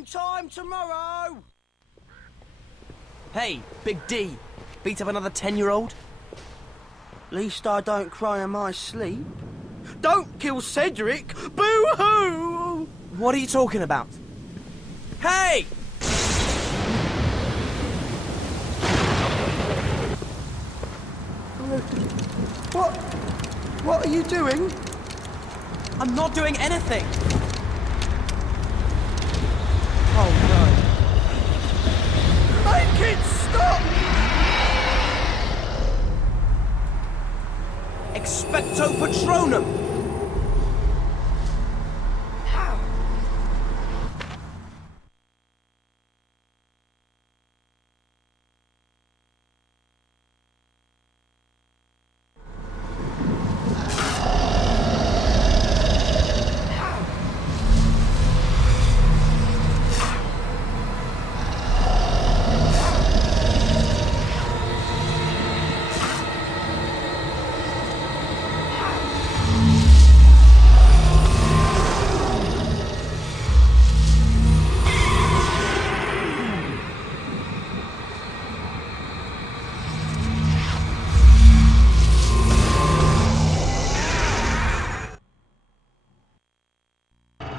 Same time tomorrow! Hey, Big D. Beat up another 10-year-old? Least I don't cry in my sleep. Don't kill Cedric! Boo-hoo! What are you talking about? Hey! What are you doing? I'm not doing anything! Oh no. Make it stop! Expecto Patronum!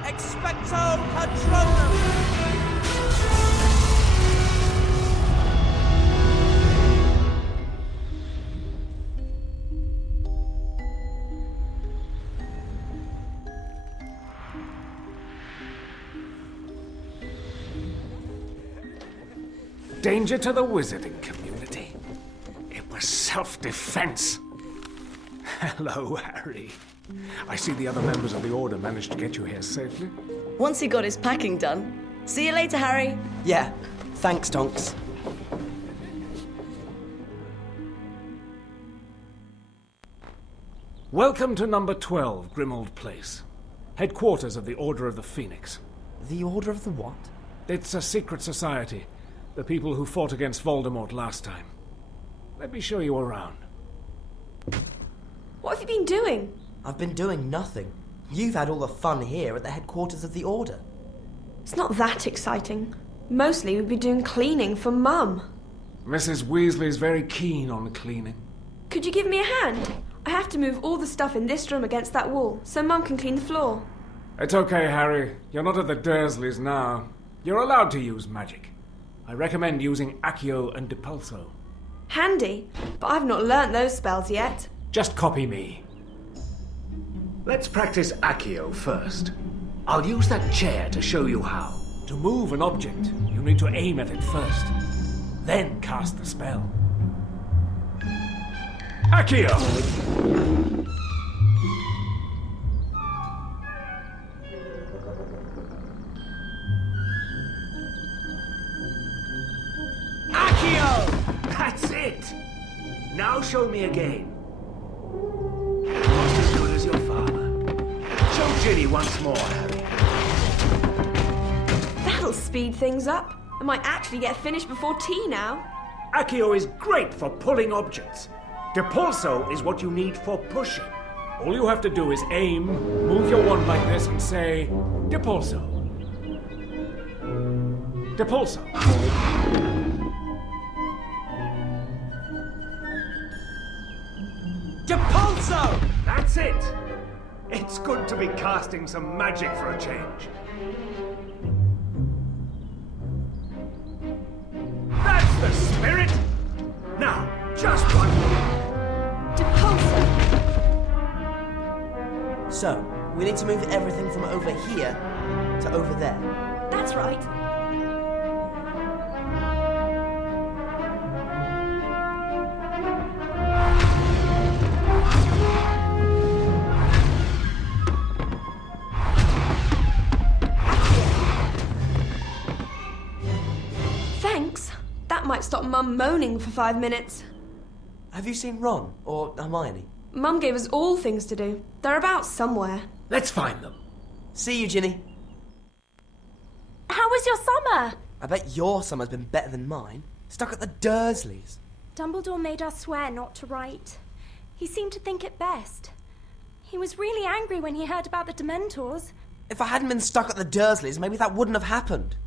Expecto Patronum! Danger to the wizarding community. It was self-defense. Hello, Harry. I see the other members of the Order managed to get you here safely. Once he got his packing done. See you later, Harry. Yeah, thanks, Tonks. Welcome to number 12, Grimmauld Place. Headquarters of the Order of the Phoenix. The Order of the what? It's a secret society. The people who fought against Voldemort last time. Let me show you around. What have you been doing? I've been doing nothing. You've had all the fun here at the headquarters of the Order. It's not that exciting. Mostly we've been doing cleaning for Mum. Mrs. Weasley's very keen on cleaning. Could you give me a hand? I have to move all the stuff in this room against that wall, so Mum can clean the floor. It's okay, Harry. You're not at the Dursleys now. You're allowed to use magic. I recommend using Accio and Depulso. Handy, but I've not learnt those spells yet. Just copy me. Let's practice Accio first. I'll use that chair to show you how. To move an object, you need to aim at it first. Then cast the spell. Accio! Accio! That's it! Now show me again. Almost as good as your father. Show Ginny once more, Harry. That'll speed things up. I might actually get finished before tea now. Accio is great for pulling objects. Depulso is what you need for pushing. All you have to do is aim, move your wand like this, and say, Depulso. Depulso. Depulso! That's it! It's good to be casting some magic for a change. That's the spirit! Now, just one more. Depulso. So, we need to move everything from over here to over there. That's right. Thanks. That might stop Mum moaning for 5 minutes. Have you seen Ron or Hermione? Mum gave us all things to do. They're about somewhere. Let's find them. See you, Ginny. How was your summer? I bet your summer's been better than mine. Stuck at the Dursleys. Dumbledore made us swear not to write. He seemed to think it best. He was really angry when he heard about the Dementors. If I hadn't been stuck at the Dursleys, maybe that wouldn't have happened.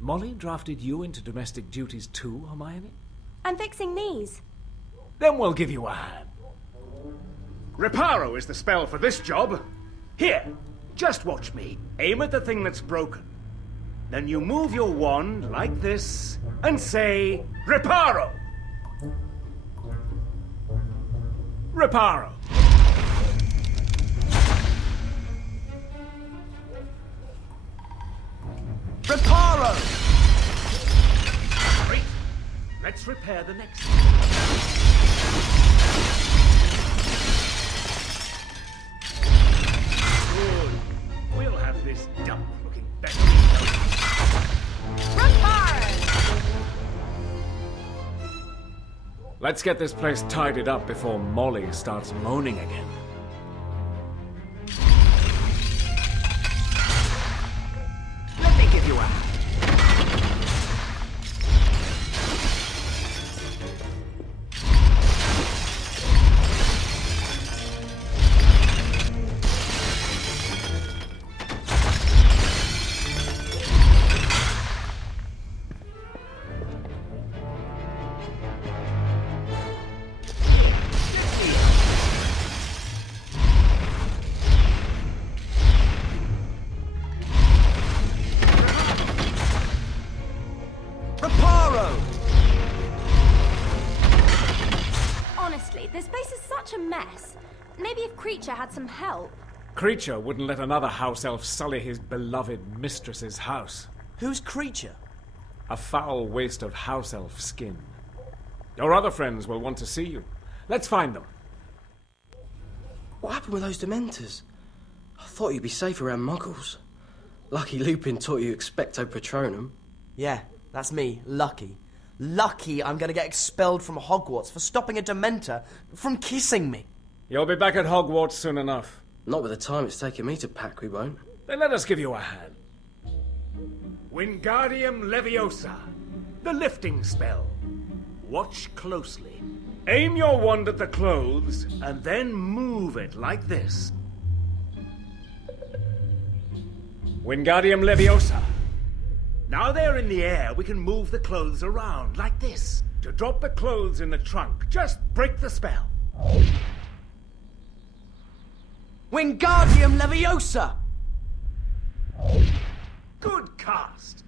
Molly drafted you into domestic duties too, Hermione? I'm fixing these. Then we'll give you a hand. Reparo is the spell for this job. Here, just watch me. Aim at the thing that's broken. Then you move your wand like this and say, Reparo! Reparo! Reparo! Great. Let's repair the next. Good. We'll have this dump looking better in no Let's get this place tidied up before Molly starts moaning again. Let me give you a hand. Reparo! Honestly, this place is such a mess. Maybe if Creature had some help. Creature wouldn't let another house elf sully his beloved mistress's house. Who's Creature? A foul waste of house elf skin. Your other friends will want to see you. Let's find them. What happened with those Dementors? I thought you'd be safe around Muggles. Lucky Lupin taught you Expecto Patronum. Yeah, that's me, Lucky. Lucky I'm gonna get expelled from Hogwarts for stopping a Dementor from kissing me. You'll be back at Hogwarts soon enough. Not with the time it's taken me to pack, we won't. Then let us give you a hand. Wingardium Leviosa, the lifting spell. Watch closely. Aim your wand at the clothes and then move it like this. Wingardium Leviosa. Now they're in the air, we can move the clothes around like this. To drop the clothes in the trunk, just break the spell. Wingardium Leviosa! Good cast.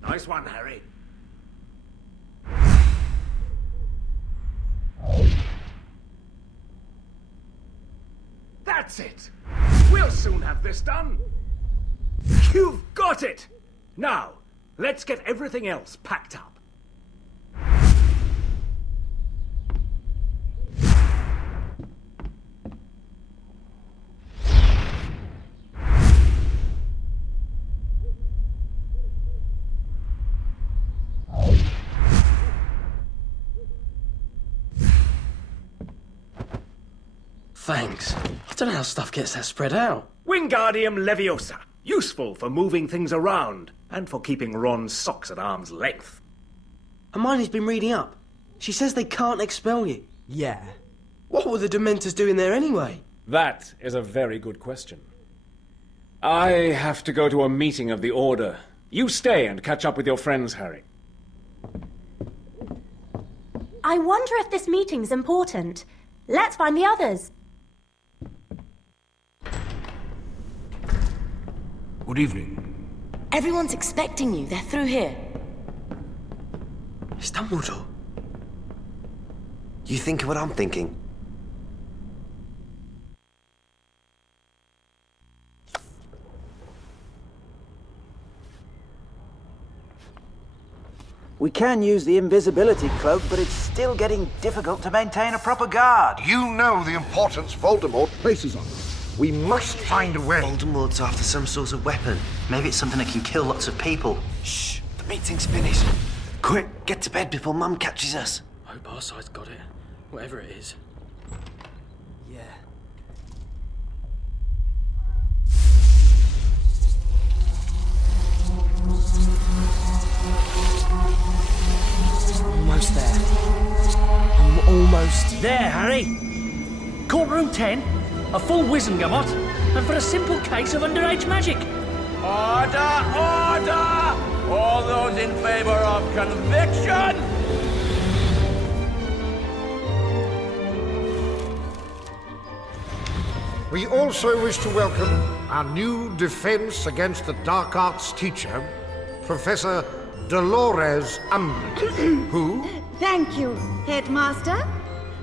Nice one, Harry. That's it. We'll soon have this done. You've got it. Now, let's get everything else packed up. Thanks. I don't know how stuff gets that spread out. Wingardium Leviosa. Useful for moving things around and for keeping Ron's socks at arm's length. Hermione's been reading up. She says they can't expel you. Yeah. What were the Dementors doing there anyway? That is a very good question. I have to go to a meeting of the Order. You stay and catch up with your friends, Harry. I wonder if this meeting's important. Let's find the others. Good evening. Everyone's expecting you. They're through here. It's Dumbledore. You think what I'm thinking? We can use the invisibility cloak, but it's still getting difficult to maintain a proper guard. You know the importance Voldemort places on us. We must find a way. Voldemort's after some sort of weapon. Maybe it's something that can kill lots of people. Shh! The meeting's finished. Quick, get to bed before Mum catches us. Hope our side's got it. Whatever it is. Yeah. Almost there. I'm almost... There, Harry. Courtroom 10. a full Wizengamot, and for a simple case of underage magic. Order! Order! All those in favor of conviction! We also wish to welcome our new Defense Against the Dark Arts teacher, Professor Dolores Umbridge, who... Thank you, Headmaster.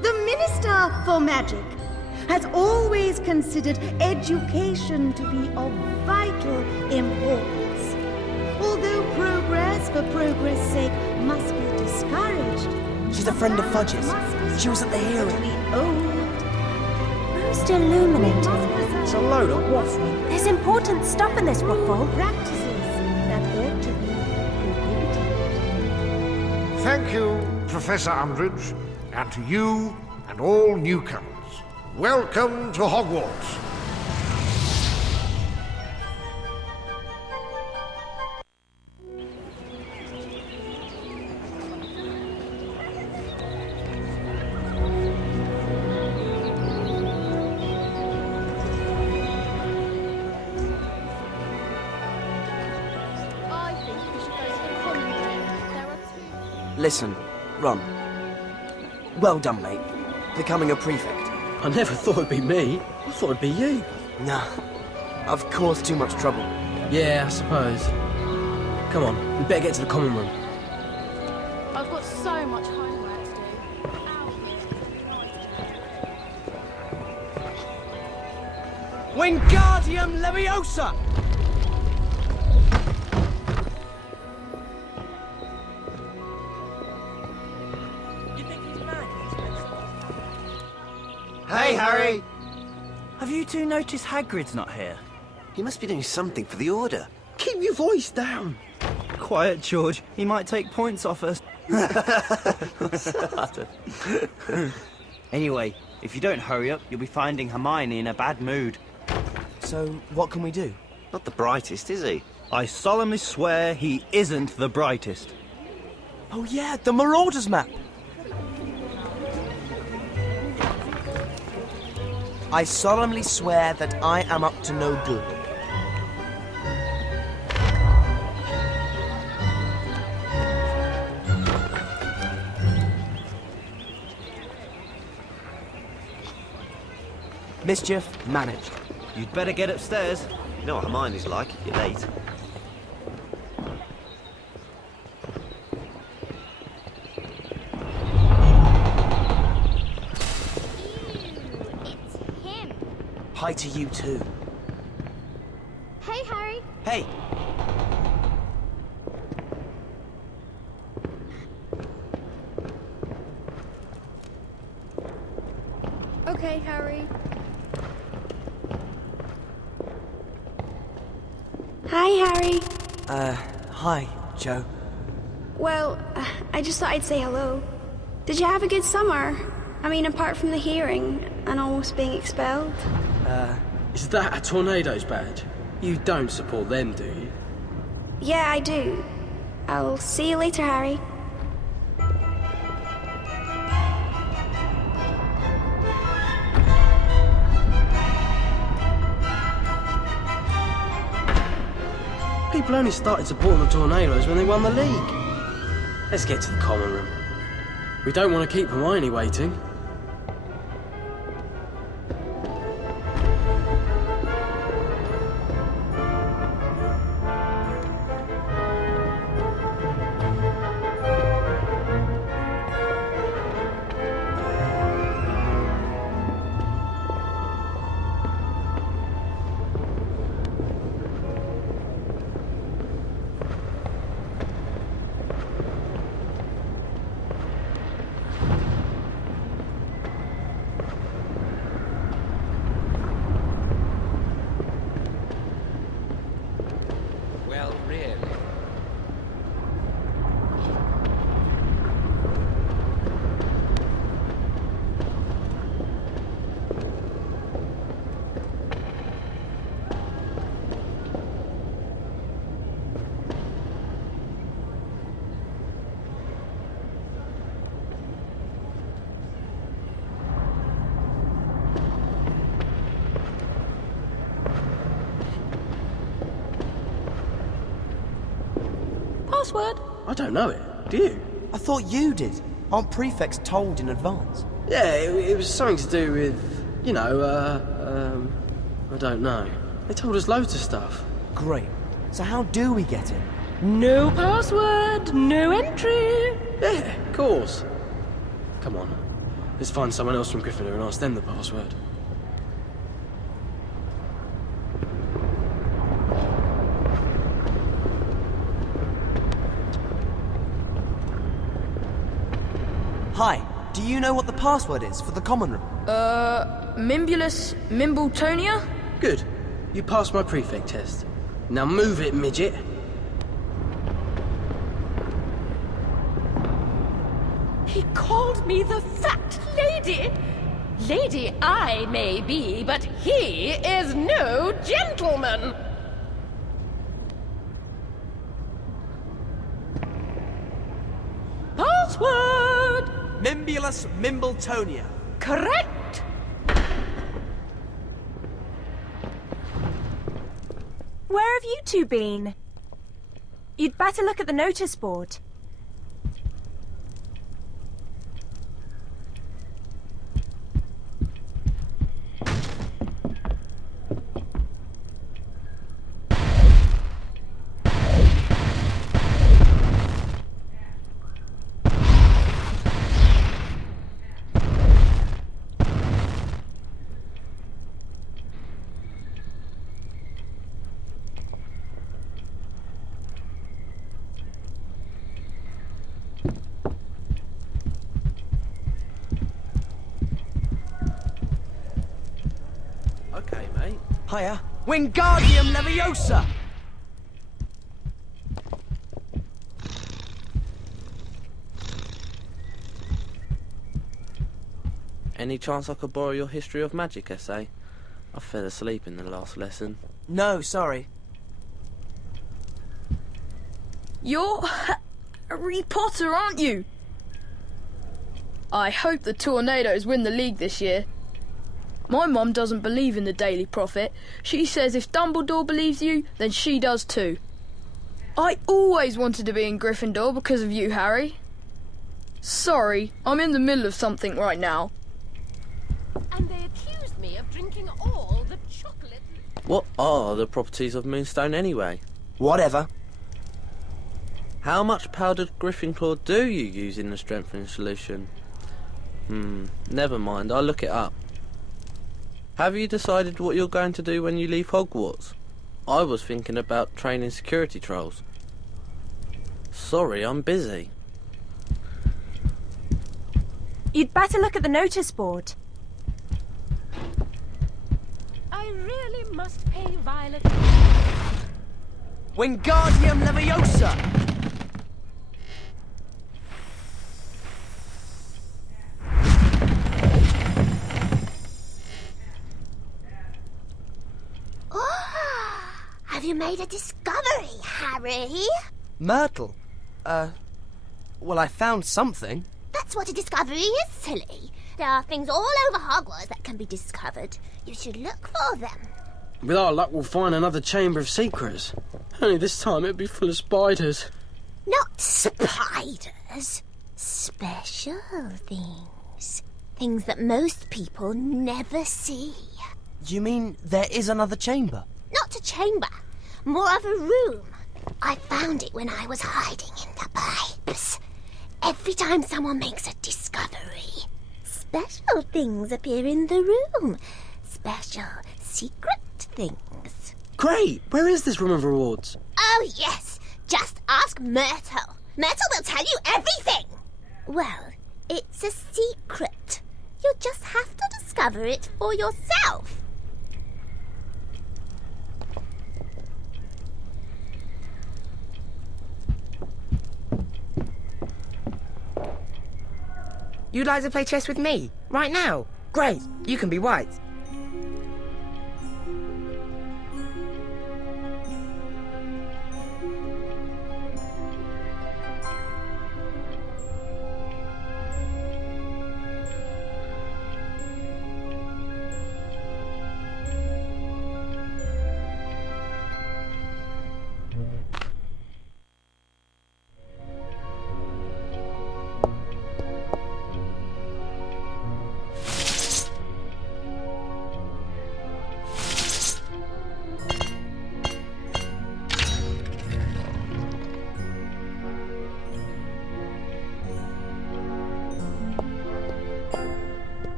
The Minister for Magic has always considered education to be of vital importance. Although progress for progress' sake must be discouraged. She's a friend of Fudge's. She was at the hearing. Most illuminating. It's a load of waffle. There's important stuff in this waffle. Practices that ought to be prohibited. Thank you, Professor Umbridge, and to you and all newcomers. Welcome to Hogwarts. Listen, Ron. Well done, mate. Becoming a prefect. I never thought it'd be me. I thought it'd be you. Nah, I've caused too much trouble. Yeah, I suppose. Come on, we better get to the common room. I've got so much homework to do. Wingardium Leviosa! Hey, Harry! Have you two noticed Hagrid's not here? He must be doing something for the Order. Keep your voice down. Quiet, George. He might take points off us. Anyway, if you don't hurry up, you'll be finding Hermione in a bad mood. So, what can we do? Not the brightest, is he? I solemnly swear he isn't the brightest. Oh yeah, the Marauders map! I solemnly swear that I am up to no good. Mischief managed. You'd better get upstairs. You know what Hermione's like if you're late. Hi to you too. Hey, Harry. Hey! Okay, Harry. Hi, Harry. Hi, Joe. Well, I just thought I'd say hello. Did you have a good summer? I mean, apart from the hearing and almost being expelled. Is that a Tornadoes badge? You don't support them, do you? Yeah, I do. I'll see you later, Harry. People only started supporting the Tornadoes when they won the league. Let's get to the common room. We don't want to keep Hermione waiting. password? I don't know it. Do you? I thought you did. Aren't prefects told in advance? Yeah, it was something to do with, I don't know. They told us loads of stuff. Great. So how do we get in? No password, no entry. Yeah, of course. Come on. Let's find someone else from Gryffindor and ask them the password. Hi, do you know what the password is for the common room? Mimbulus Mimbletonia? Good. You passed my prefect test. Now move it, midget. He called me the fat lady. Lady I may be, but he is no gentleman. Password! Mimbulus Mimbletonia. Correct! Where have you two been? You'd better look at the notice board. Okay, mate. Hiya. Wingardium Leviosa! Any chance I could borrow your history of magic essay? I fell asleep in the last lesson. No, sorry. You're Harry Potter, aren't you? I hope the Tornadoes win the league this year. My mum doesn't believe in the Daily Prophet. She says if Dumbledore believes you, then she does too. I always wanted to be in Gryffindor because of you, Harry. Sorry, I'm in the middle of something right now. And they accused me of drinking all the chocolate. What are the properties of Moonstone anyway? Whatever. How much powdered Gryffindor do you use in the strengthening solution? Never mind, I'll look it up. Have you decided what you're going to do when you leave Hogwarts? I was thinking about training security trolls. Sorry, I'm busy. You'd better look at the notice board. I really must pay Violet. Wingardium Leviosa! Have you made a discovery, Harry? Myrtle? Well, I found something. That's what a discovery is, silly. There are things all over Hogwarts that can be discovered. You should look for them. With our luck, we'll find another chamber of secrets. Only this time it'll be full of spiders. Not spiders. Special things. Things that most people never see. You mean there is another chamber? Not a chamber. More of a room. I found it when I was hiding in the pipes. Every time someone makes a discovery, special things appear in the room. Special secret things. Great! Where is this room of rewards? Oh, yes. Just ask Myrtle. Myrtle will tell you everything. Well, it's a secret. You'll just have to discover it for yourself. You'd like to play chess with me? Right now? Great, you can be white.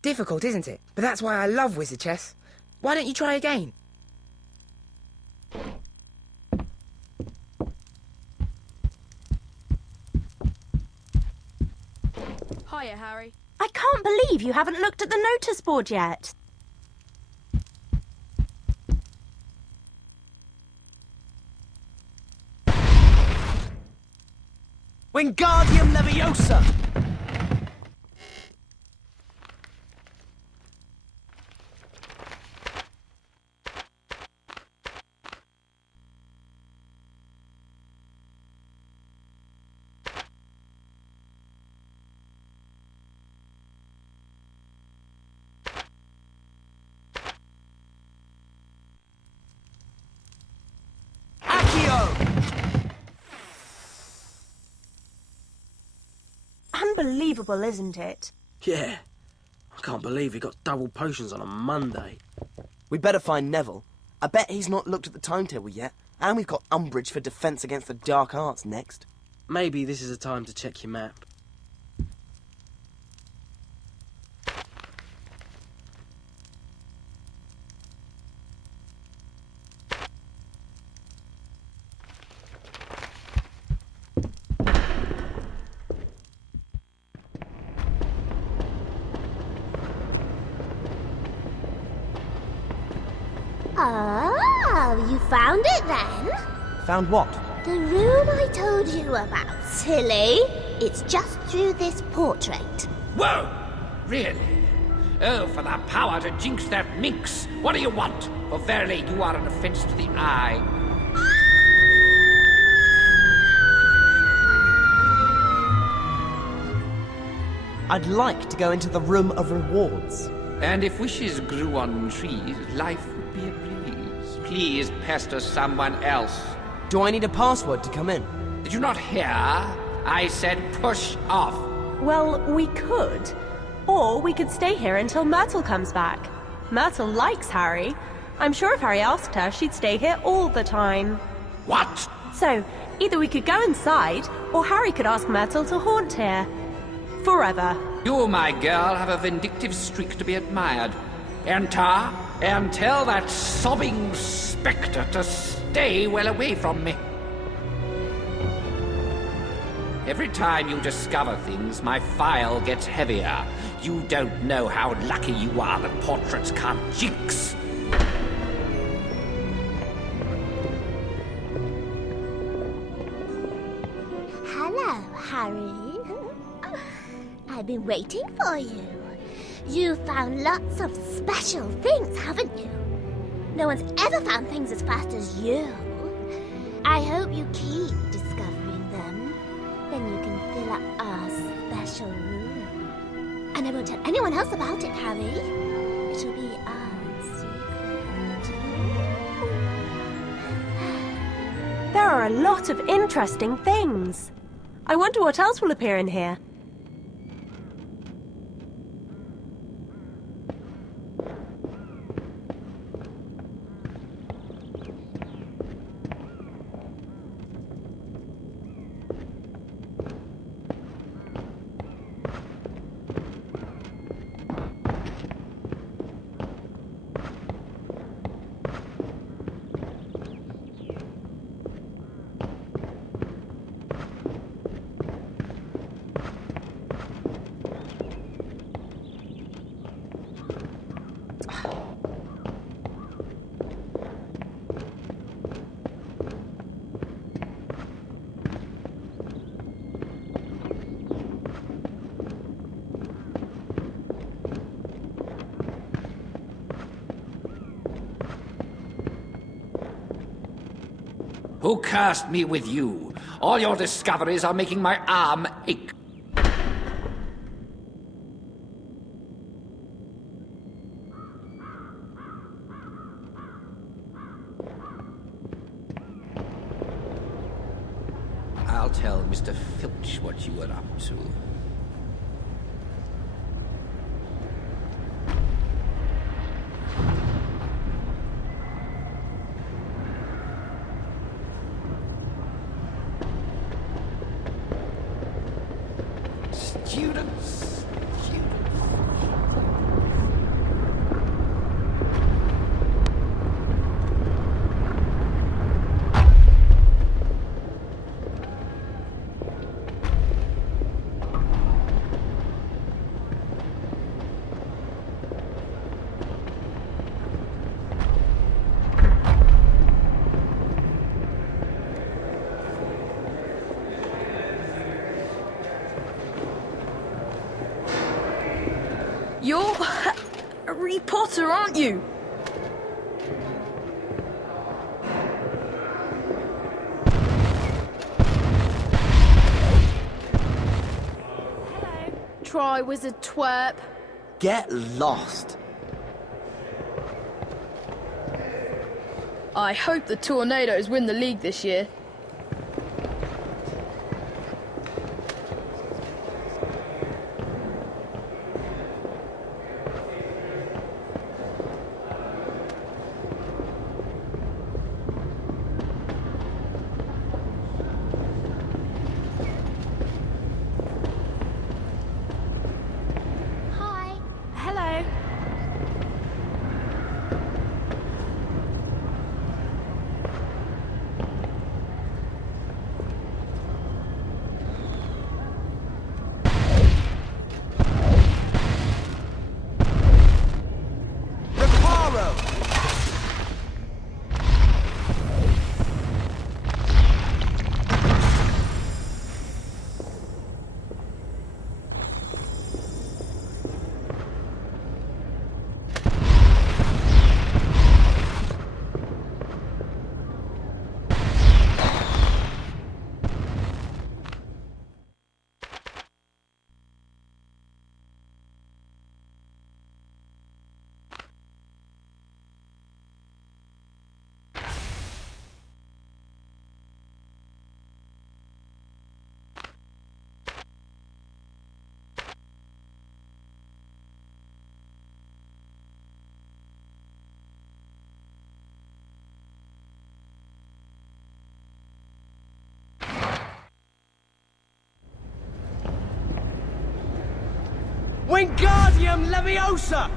Difficult, isn't it? But that's why I love wizard chess. Why don't you try again? Hiya, Harry. I can't believe you haven't looked at the notice board yet. Wingardium Leviosa! Unbelievable, isn't it? Yeah. I can't believe he got double potions on a Monday. We better find Neville. I bet he's not looked at the timetable yet. And we've got Umbridge for Defence Against the Dark Arts next. Maybe this is a time to check your map. Oh, you found it then? Found what? The room I told you about, silly. It's just through this portrait. Whoa! Really? Oh, for the power to jinx that minx! What do you want? For verily you are an offence to the eye. I'd like to go into the Room of Rewards. And if wishes grew on trees, life would be a breeze. Please pester someone else. Do I need a password to come in? Did you not hear? I said push off. Well, we could. Or we could stay here until Myrtle comes back. Myrtle likes Harry. I'm sure if Harry asked her, she'd stay here all the time. What? So, either we could go inside, or Harry could ask Myrtle to haunt here. Forever. You, my girl, have a vindictive streak to be admired. Enter, and tell that sobbing spectre to stay well away from me. Every time you discover things, my file gets heavier. You don't know how lucky you are that portraits can't jinx. Hello, Harry. I've been waiting for you. You found lots of special things, haven't you? No one's ever found things as fast as you. I hope you keep discovering them. Then you can fill up our special room. And I won't tell anyone else about it, Harry. It'll be our secret. There are a lot of interesting things. I wonder what else will appear in here. Who cursed me with you? All your discoveries are making my arm ache. I'll tell Mr. Filch what you were up to. Students! You're Harry Potter, aren't you? Try, wizard twerp. Get lost. I hope the Tornadoes win the league this year. Hello. Wingardium Leviosa!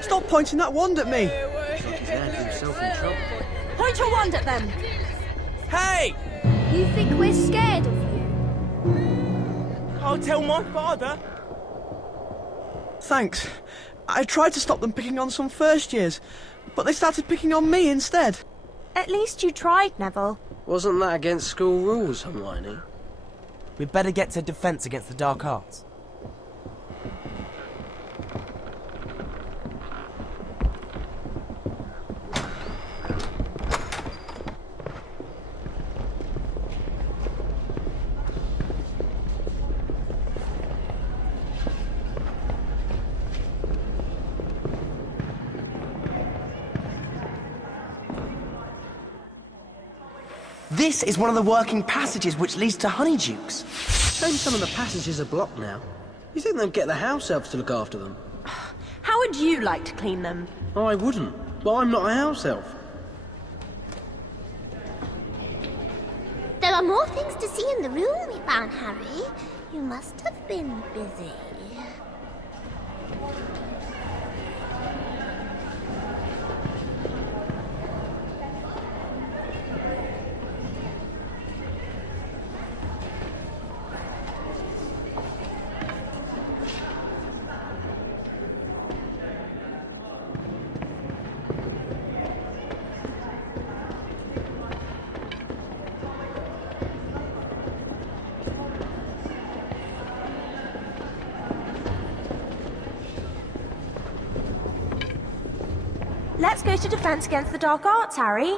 Stop pointing that wand at me! He's landed himself in trouble. Point your wand at them! Hey! You think we're scared of you? I'll tell my father. Thanks. I tried to stop them picking on some first years, but they started picking on me instead. At least you tried, Neville. Wasn't that against school rules, Hermione? We'd better get to defense against the dark arts. This is one of the working passages which leads to Honeydukes. Shame some of the passages are blocked now. You think they'd get the house elves to look after them? How would you like to clean them? I wouldn't. Well, I'm not a house elf. There are more things to see in the room we found, Harry. You must have been busy. Let's go to Defense Against the Dark Arts, Harry.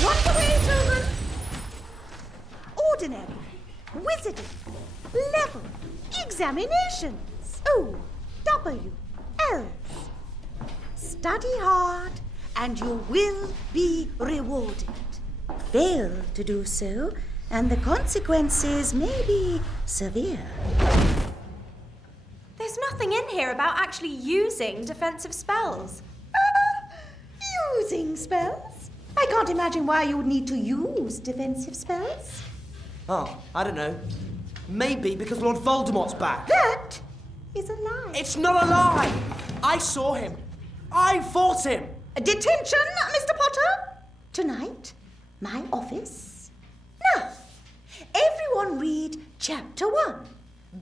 What the way, children? Ordinary, wizarding, level, examinations. O, W, L's. Study hard, and you will be rewarded. Fail to do so, and the consequences may be severe. There's nothing in here about actually using defensive spells. Using spells? I can't imagine why you would need to use defensive spells. Oh, I don't know. Maybe because Lord Voldemort's back. That is a lie. It's not a lie! I saw him. I fought him. Detention, Mr. Potter. Tonight, my office. Now, everyone read Chapter 1,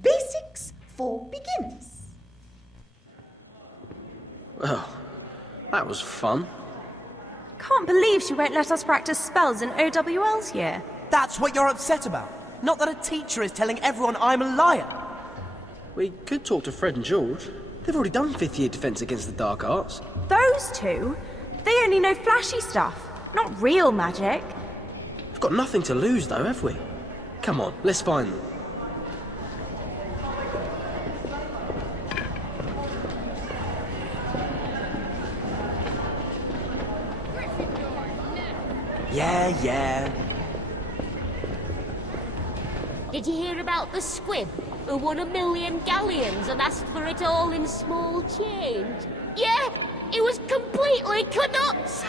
Basics for Beginners. Well, that was fun. Can't believe she won't let us practice spells in OWL's year. That's what you're upset about. Not that a teacher is telling everyone I'm a liar. We could talk to Fred and George. They've already done 5th year Defense Against the Dark Arts. Those two? They only know flashy stuff, not real magic. We've got nothing to lose though, have we? Come on, let's find them. Yeah. Did you hear about the squib who won 1 million galleons and asked for it all in small change? Yeah, he was completely canuts.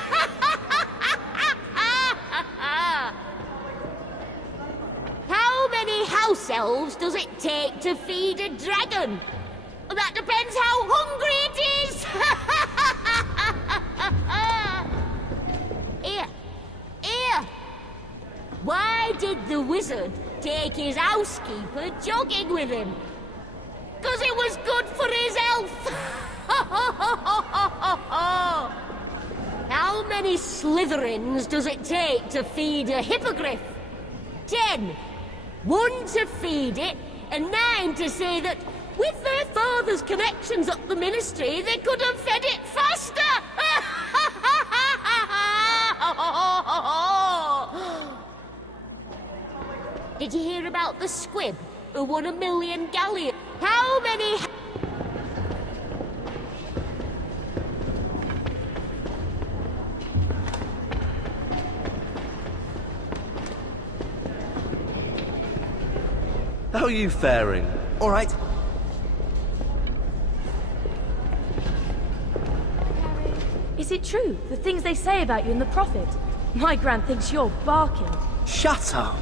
How many house elves does it take to feed a dragon? That depends how hungry it is. Here. Why did the wizard take his housekeeper jogging with him? 'Cause it was good for his health. How many Slytherins does it take to feed a hippogriff? 10. 1 to feed it, and 9 to say that with their father's connections up the ministry, they could have fed it faster. Did you hear about the squib who won 1 million galleons? How many... How are you faring? All right. Is it true, the things they say about you in the Prophet? My Gran thinks you're barking. Shut up.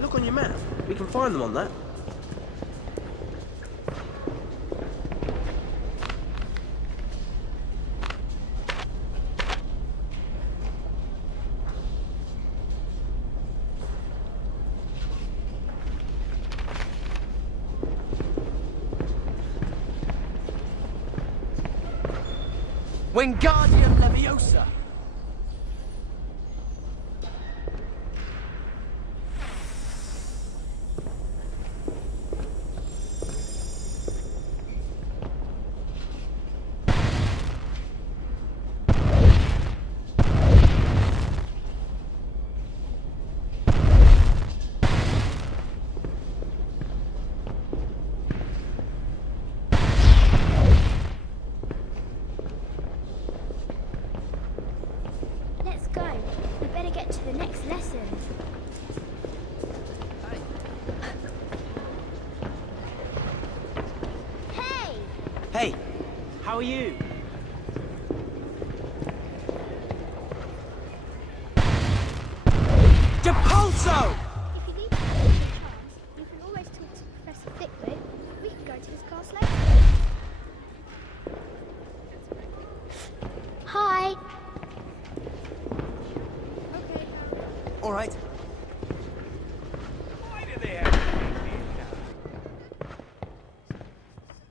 Look on your map. We can find them on that. Wingardium Leviosa! Let's go. We better get to the next lesson. Hey! Hey, how are you? Depulso! If you need to get a chance, you can always talk to Professor Thickwood. We can go to his class later. Hi. All right. Why do they have to be here?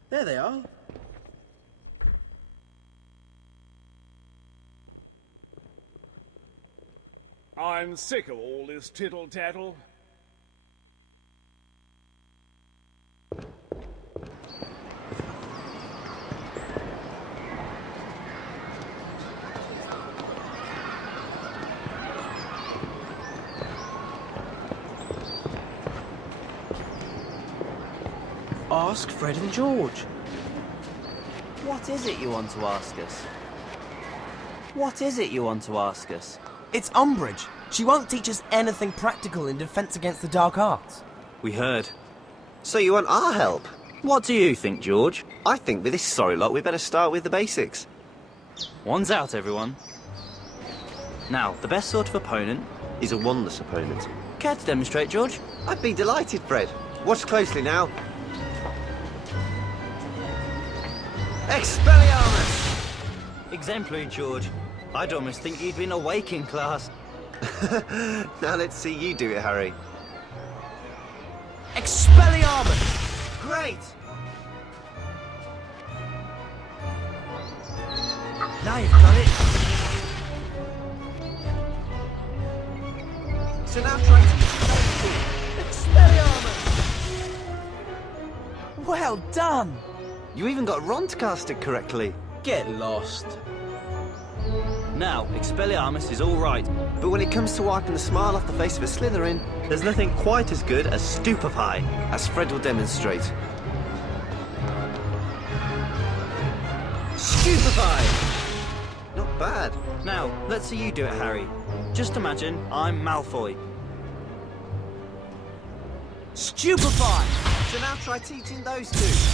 There they are. I'm sick of all this tittle-tattle. Ask Fred and George. What is it you want to ask us? What is it you want to ask us? It's Umbridge. She won't teach us anything practical in defense against the dark arts. We heard. So you want our help? What do you think, George? I think with this sorry lot, we better start with the basics. One's out, everyone. Now, the best sort of opponent is a wandless opponent. Care to demonstrate, George? I'd be delighted, Fred. Watch closely now. Expelliarmus! Exemplary, George. I'd almost think you'd been awake in class. Now let's see you do it, Harry. Expelliarmus! Great! Now you've got it. So now try to Expelliarmus! Well done! You even got Ron to cast it correctly. Get lost. Now, Expelliarmus is all right. But when it comes to wiping the smile off the face of a Slytherin, there's nothing quite as good as Stupefy, as Fred will demonstrate. Stupefy! Not bad. Now, let's see you do it, Harry. Just imagine I'm Malfoy. Stupefy! So now try teaching those two.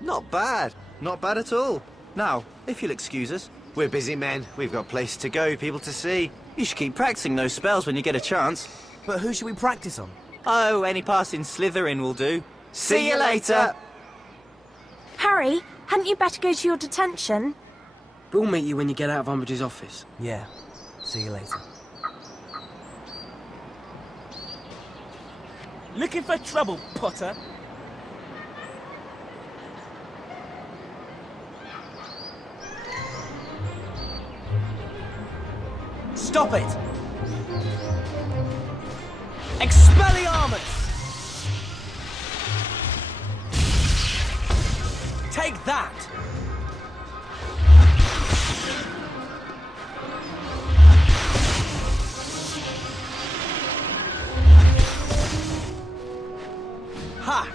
Not bad. Not bad at all. Now, if you'll excuse us, we're busy men. We've got places to go, people to see. You should keep practicing those spells when you get a chance. But who should we practice on? Oh, any passing Slytherin will do. See you later! Harry, hadn't you better go to your detention? We'll meet you when you get out of Umbridge's office. Yeah. See you later. Looking for trouble, Potter? Stop it! Expelliarmus! Take that! Ha!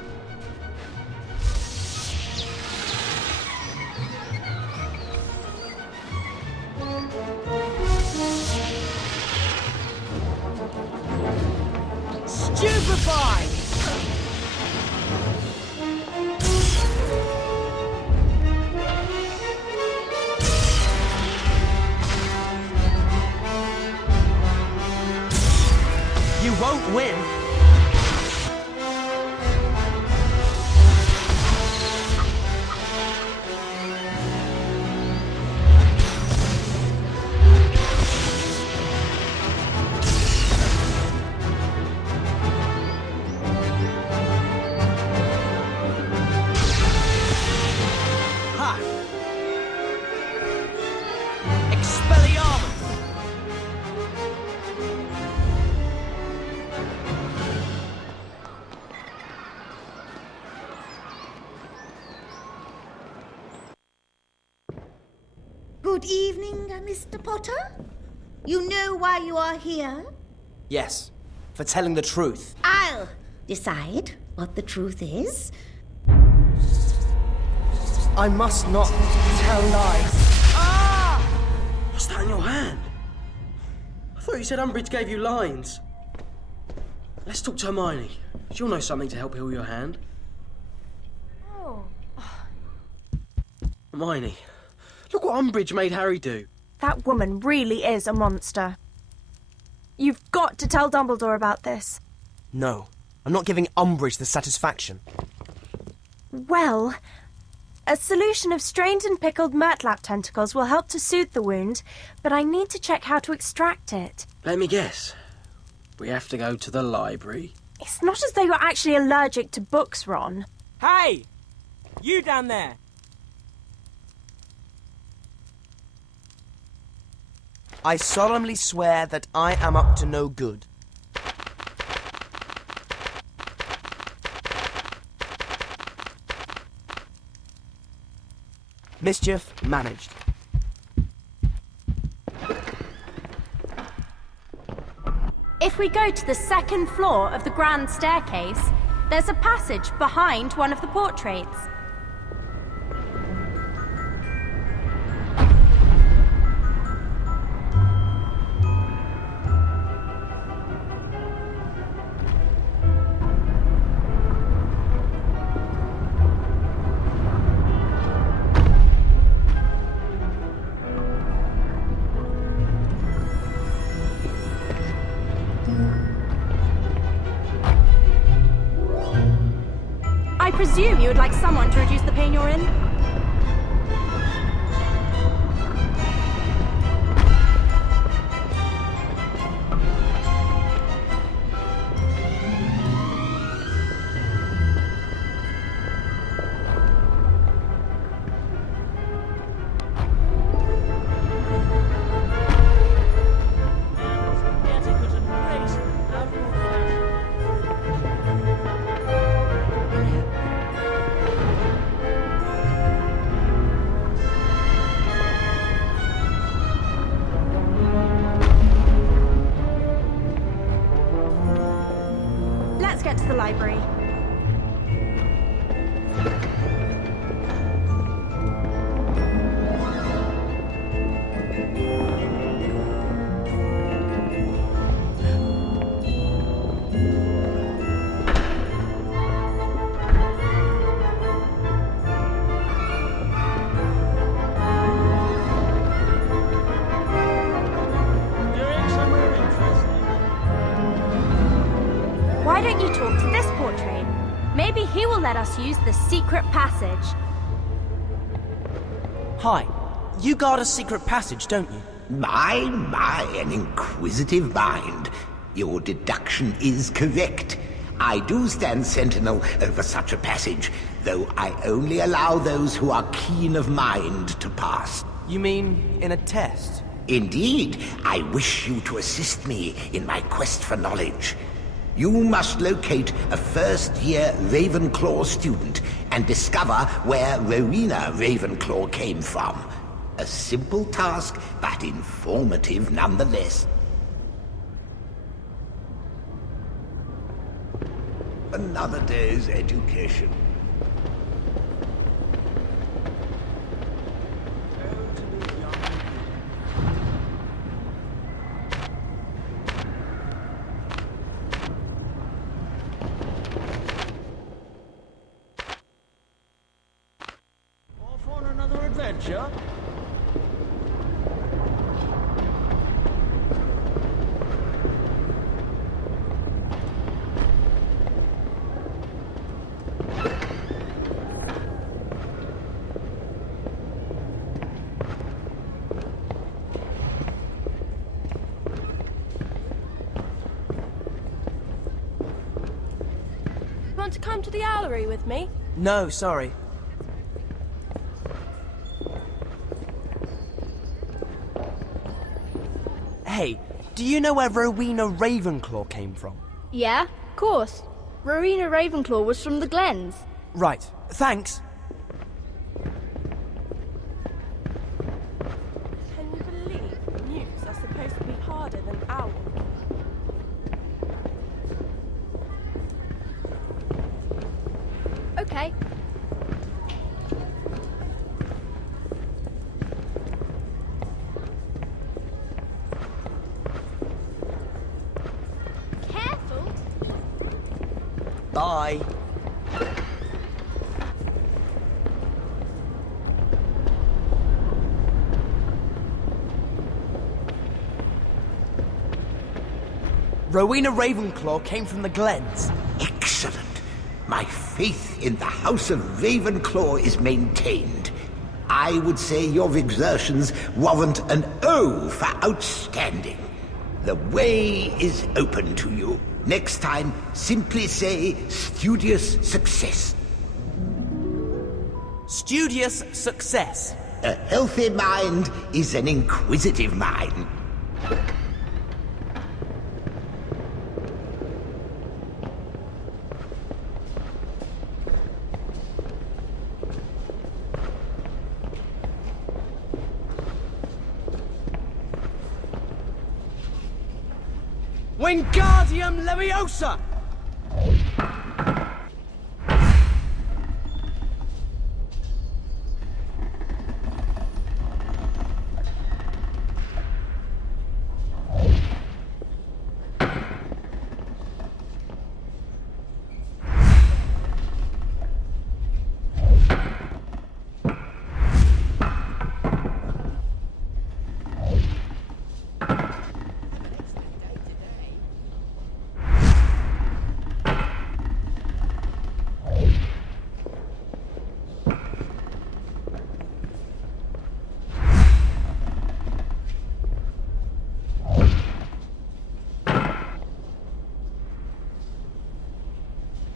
Stupefy! You won't win. Ha! Expelliarmus! Good evening, Mr. Potter. You know why you are here? Yes, for telling the truth. I'll decide what the truth is. I must not tell lies. Ah! What's that in your hand? I thought you said Umbridge gave you lines. Let's talk to Hermione. She'll know something to help heal your hand. Oh. Hermione, look what Umbridge made Harry do. That woman really is a monster. You've got to tell Dumbledore about this. No, I'm not giving Umbridge the satisfaction. Well, A solution of strained and pickled murtlap tentacles will help to soothe the wound, but I need to check how to extract it. Let me guess. We have to go to the library. It's not as though you're actually allergic to books, Ron. Hey! You down there! I solemnly swear that I am up to no good. Mischief managed. If we go to the second floor of the grand staircase, there's a passage behind one of the portraits. I presume you would like someone to reduce the pain you're in? Let's get to the library. Why don't you talk to this portrait? Maybe he will let us use the secret passage. Hi. You guard a secret passage, don't you? My, an inquisitive mind. Your deduction is correct. I do stand sentinel over such a passage, though I only allow those who are keen of mind to pass. You mean in a test? Indeed, I wish you to assist me in my quest for knowledge. You must locate a first-year Ravenclaw student and discover where Rowena Ravenclaw came from. A simple task, but informative nonetheless. Another day's education. Off on another adventure? Want to come to the owlery with me? No, sorry. Hey, do you know where Rowena Ravenclaw came from? Yeah, of course. Rowena Ravenclaw was from the Glens. Right, thanks. Can you believe newts are supposed to be harder than owls? Okay. Careful. Bye. Rowena Ravenclaw came from the Glens. Excellent. my faith in the House of Ravenclaw is maintained. I would say your exertions warrant an O for outstanding. The way is open to you. Next time, simply say studious success. Studious success. A healthy mind is an inquisitive mind. Wingardium Leviosa!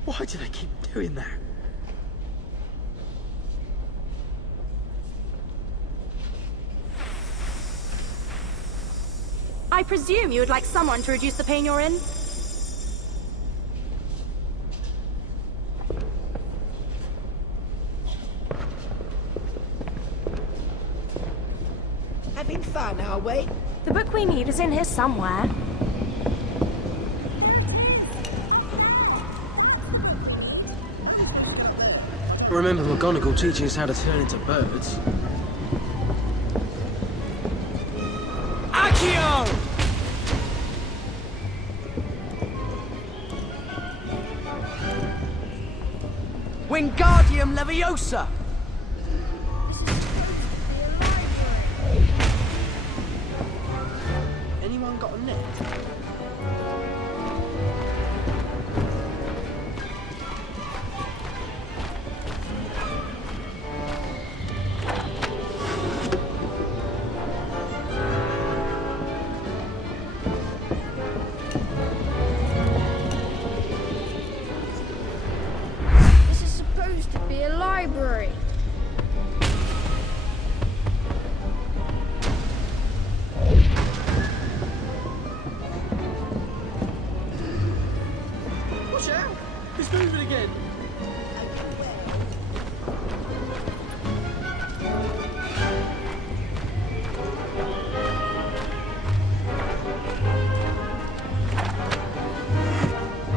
Why do they keep doing that? I presume you would like someone to reduce the pain you're in? Having fun, are we? The book we need is in here somewhere. Remember McGonagall teaching us how to turn into birds? Accio! Wingardium Leviosa! Anyone got a net? This is supposed to be a library. Watch out! It's moving again!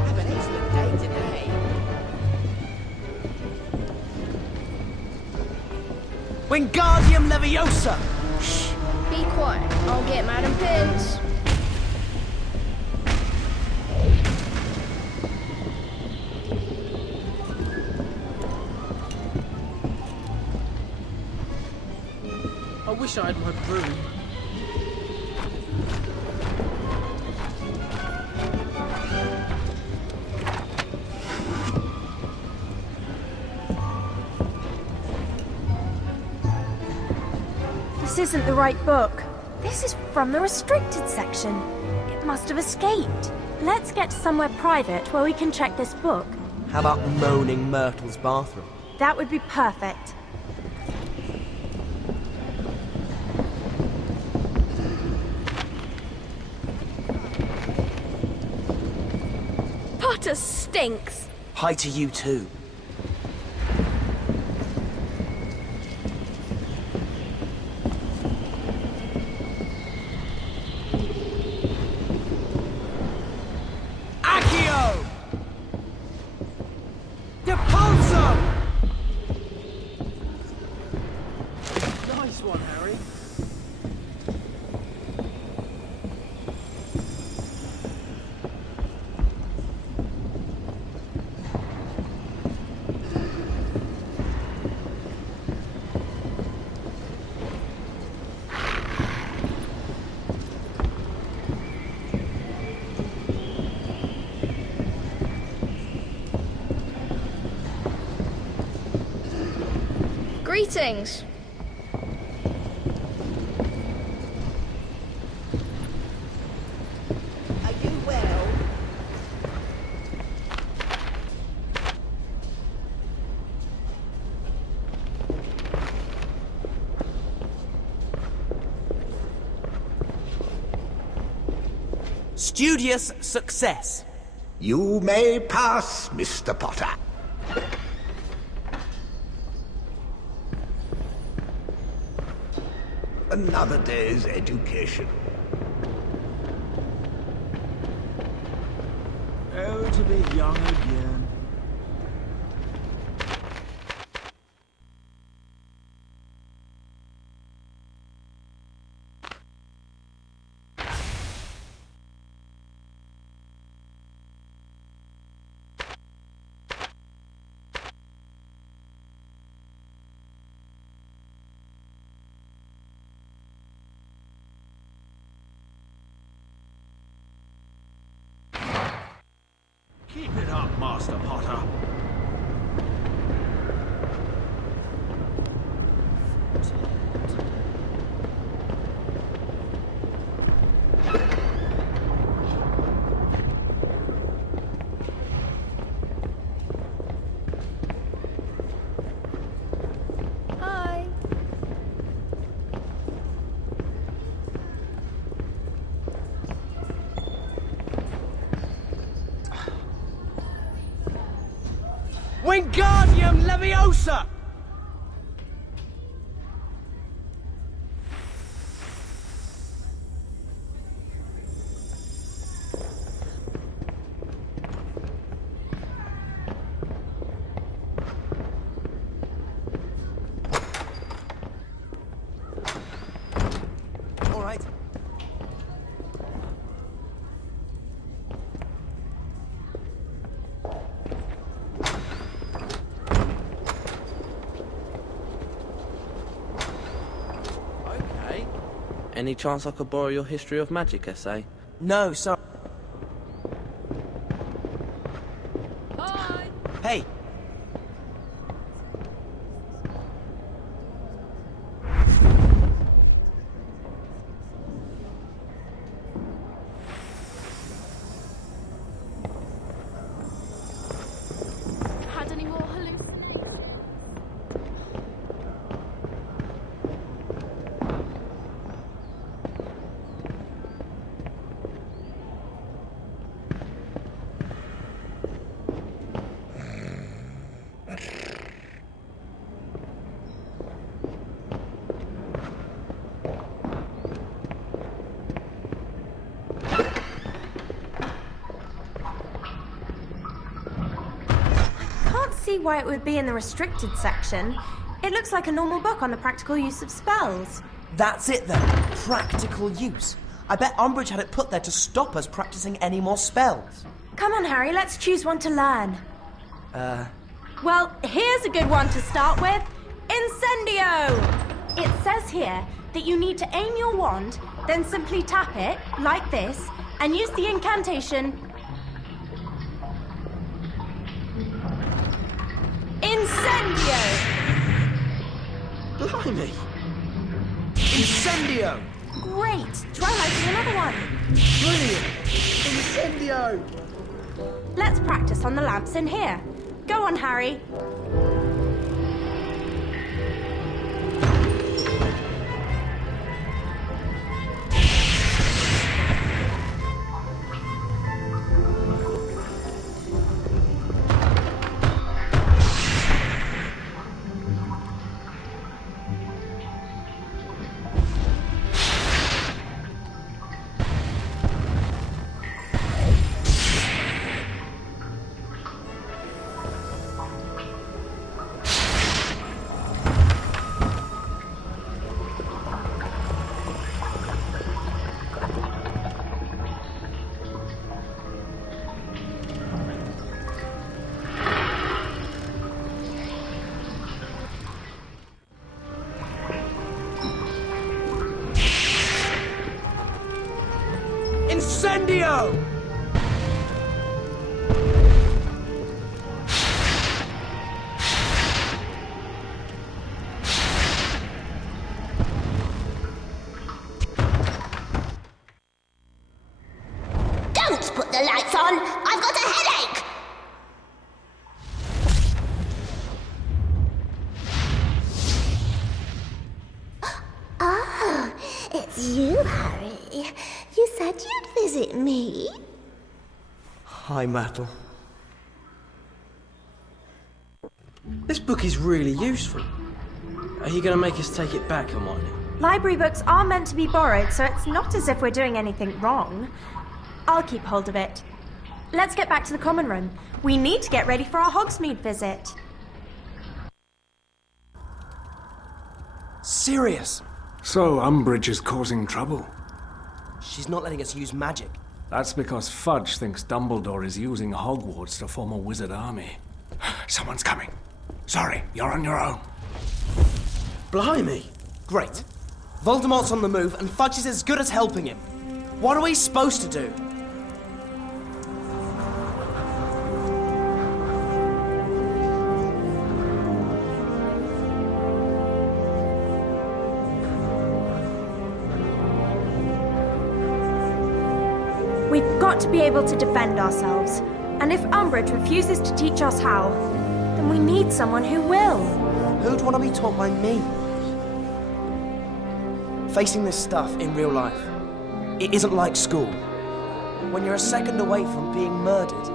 Have an excellent day today. Wingardium Leviosa! Be quiet. I'll get Madam Pince. I wish I had my broom. This isn't the right book. This is from the restricted section. It must have escaped. Let's get to somewhere private where we can check this book. How about Moaning Myrtle's bathroom? That would be perfect. Potter stinks. Hi to you too. Accio! Depulso! Nice one, Harry. Greetings. Are you well? Studious success. You may pass, Mr. Potter. Another day's education. Oh, to be young again. Keep it up, Master Potter. Hi. Wingardium Leviosa! All right. Okay. Any chance I could borrow your history of magic essay? No, sorry. Hi. Hey. Had any more hallucinations? Can't see why it would be in the restricted section. It looks like a normal book on the practical use of spells. That's it then. Practical use. I bet Umbridge had it put there to stop us practicing any more spells. Come on, Harry, let's choose one to learn. Well, here's a good one to start with. Incendio! It says here that you need to aim your wand, then simply tap it, like this, and use the incantation... Incendio! Blimey! Incendio! Great! Try lighting another one. Brilliant! Incendio! Let's practice on the lamps in here. Go on, Harry. Incendio! It's you, Harry. You said you'd visit me. Hi, Myrtle. This book is really useful. Are you going to make us take it back, Hermione? Library books are meant to be borrowed, so it's not as if we're doing anything wrong. I'll keep hold of it. Let's get back to the common room. We need to get ready for our Hogsmeade visit. Sirius! So Umbridge is causing trouble. She's not letting us use magic. That's because Fudge thinks Dumbledore is using Hogwarts to form a wizard army. Someone's coming. Sorry, you're on your own. Blimey! Great. Voldemort's on the move, and Fudge is as good as helping him. What are we supposed to do? We've got to be able to defend ourselves. And if Umbridge refuses to teach us how, then we need someone who will. Who'd want to be taught by me? Facing this stuff in real life, it isn't like school. When you're a second away from being murdered,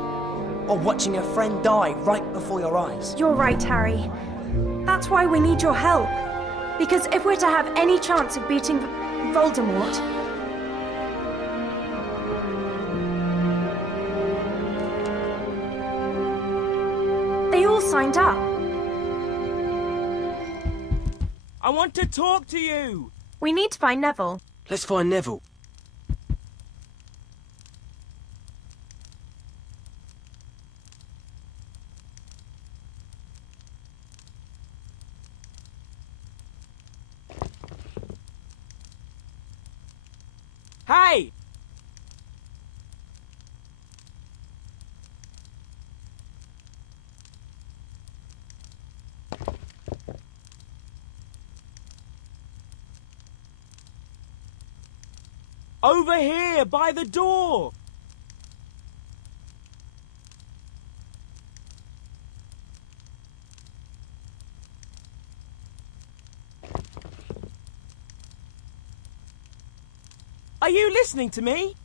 or watching a friend die right before your eyes. You're right, Harry. That's why we need your help. Because if we're to have any chance of beating Voldemort, they all signed up. I want to talk to you. We need to find Neville. Let's find Neville. Hey! Over here, by the door! Are you listening to me?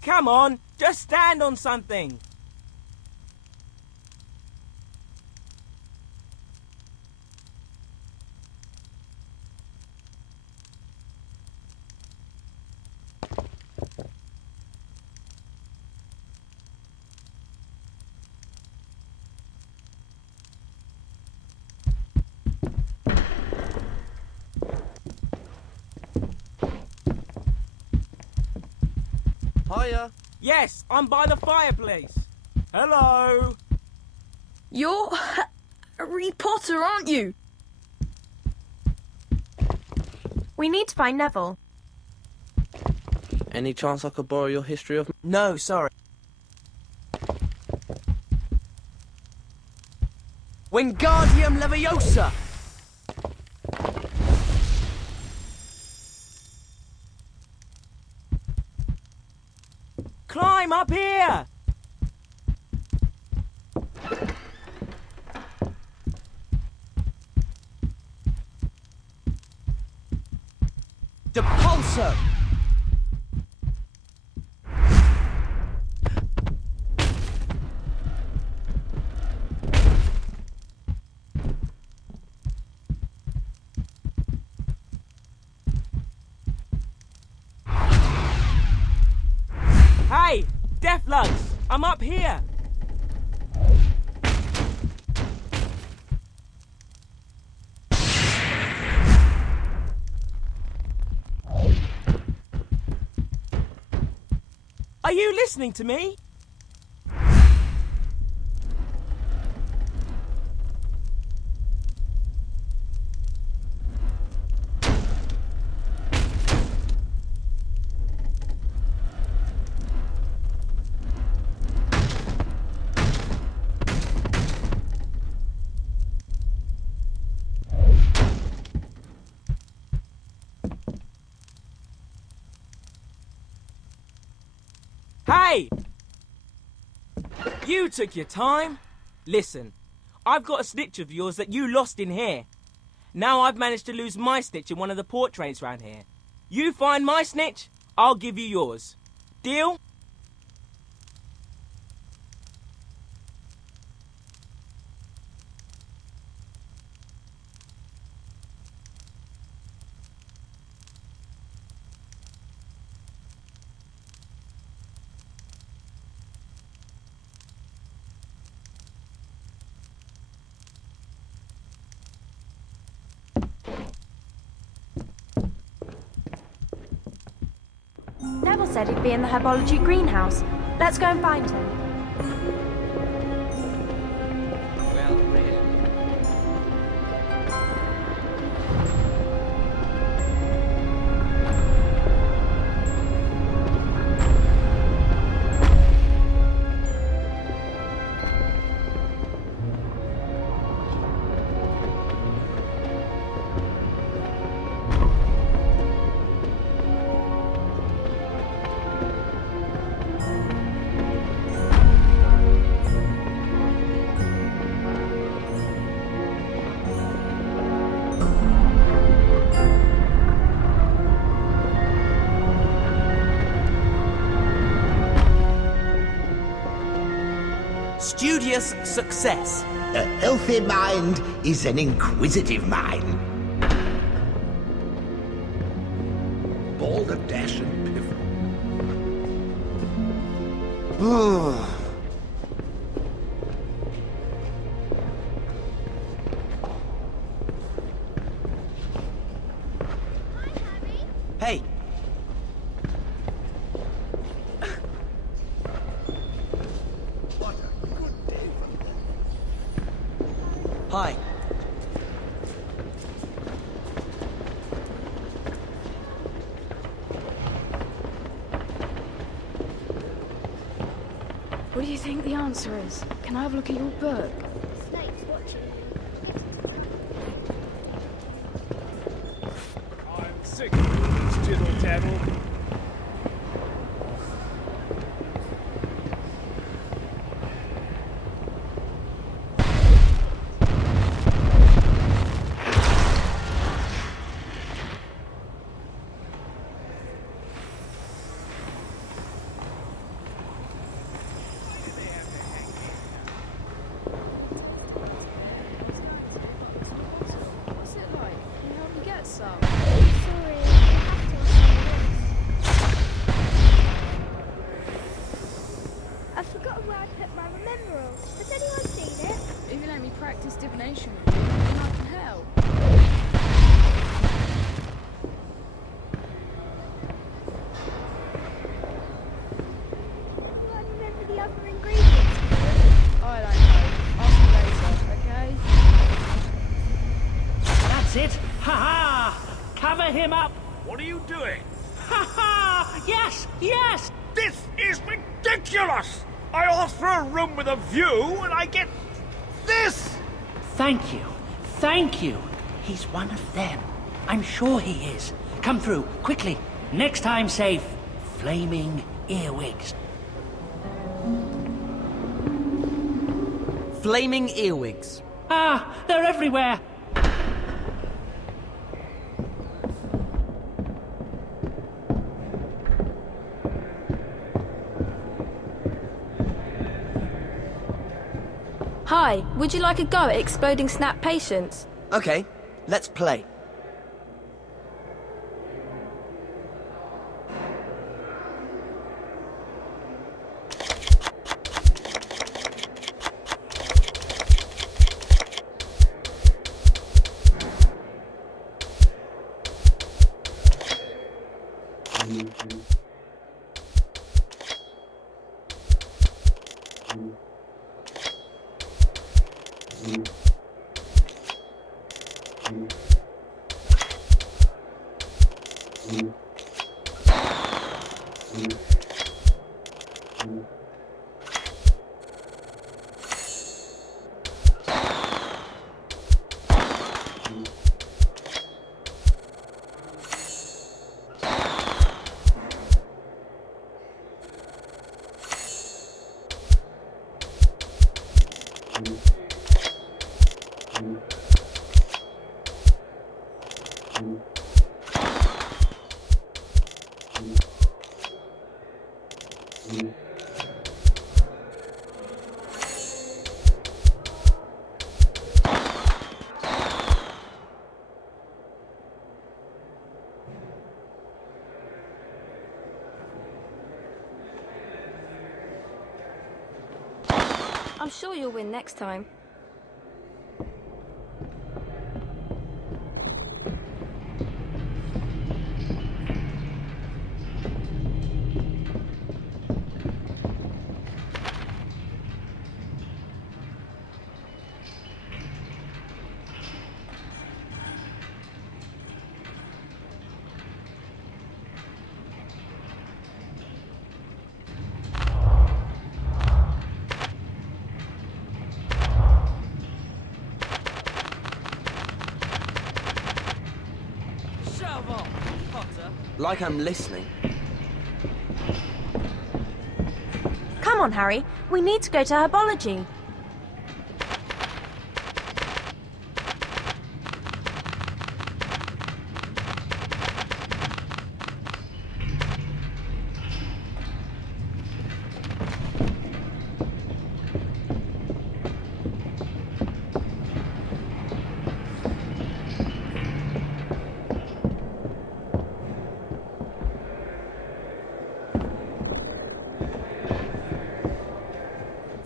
Come on, just stand on something. Hiya. Yes, I'm by the fireplace. Hello. You're Harry Potter, aren't you? We need to find Neville. Any chance I could borrow your history of... No, sorry. Wingardium Leviosa! Climb up here! Depulso! Hey, Deathlugs, I'm up here. Are you listening to me? Hey! You took your time? Listen, I've got a snitch of yours that you lost in here. Now I've managed to lose my snitch in one of the port trains round here. You find my snitch, I'll give you yours. Deal? Neville said he'd be in the herbology greenhouse. Let's go and find him. Well, really. Studious success. A healthy mind is an inquisitive mind. Balderdash and piffle. Hey. Hi. What do you think the answer is? Can I have a look at your book? Snake's watching. I'm sick of this tittle-tattle. What's it like? Can you help me get some? Sorry, I have to ask you. I forgot where I put my remembrall. Has anyone seen it? If you let me practice divination with you, then I can help. Do I remember the other ingredients? I don't know. Ask me later, okay? That's it! Ha-ha! Cover him up! What are you doing? Ha-ha! Yes! Yes! This is ridiculous! I asked for a room with a view and I get this! Thank you. Thank you. He's one of them. I'm sure he is. Come through, quickly. Next time, say, flaming earwigs. Flaming earwigs. Ah, they're everywhere. Hi, would you like a go at exploding snap patients? Okay, let's play. I'm sure you'll win next time. Like I'm listening. Come on, Harry. We need to go to herbology.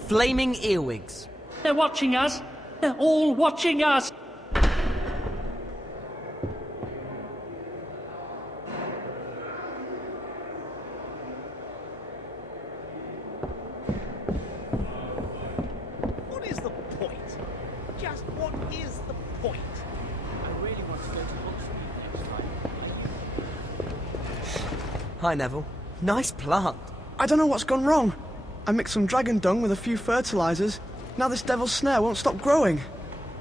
Flaming earwigs. They're watching us. They're all watching us. What is the point? Just what is the point? I really want to go to Oxford next time. Hi, Neville. Nice plant. I don't know what's gone wrong. I mixed some dragon dung with a few fertilizers. Now this devil's snare won't stop growing.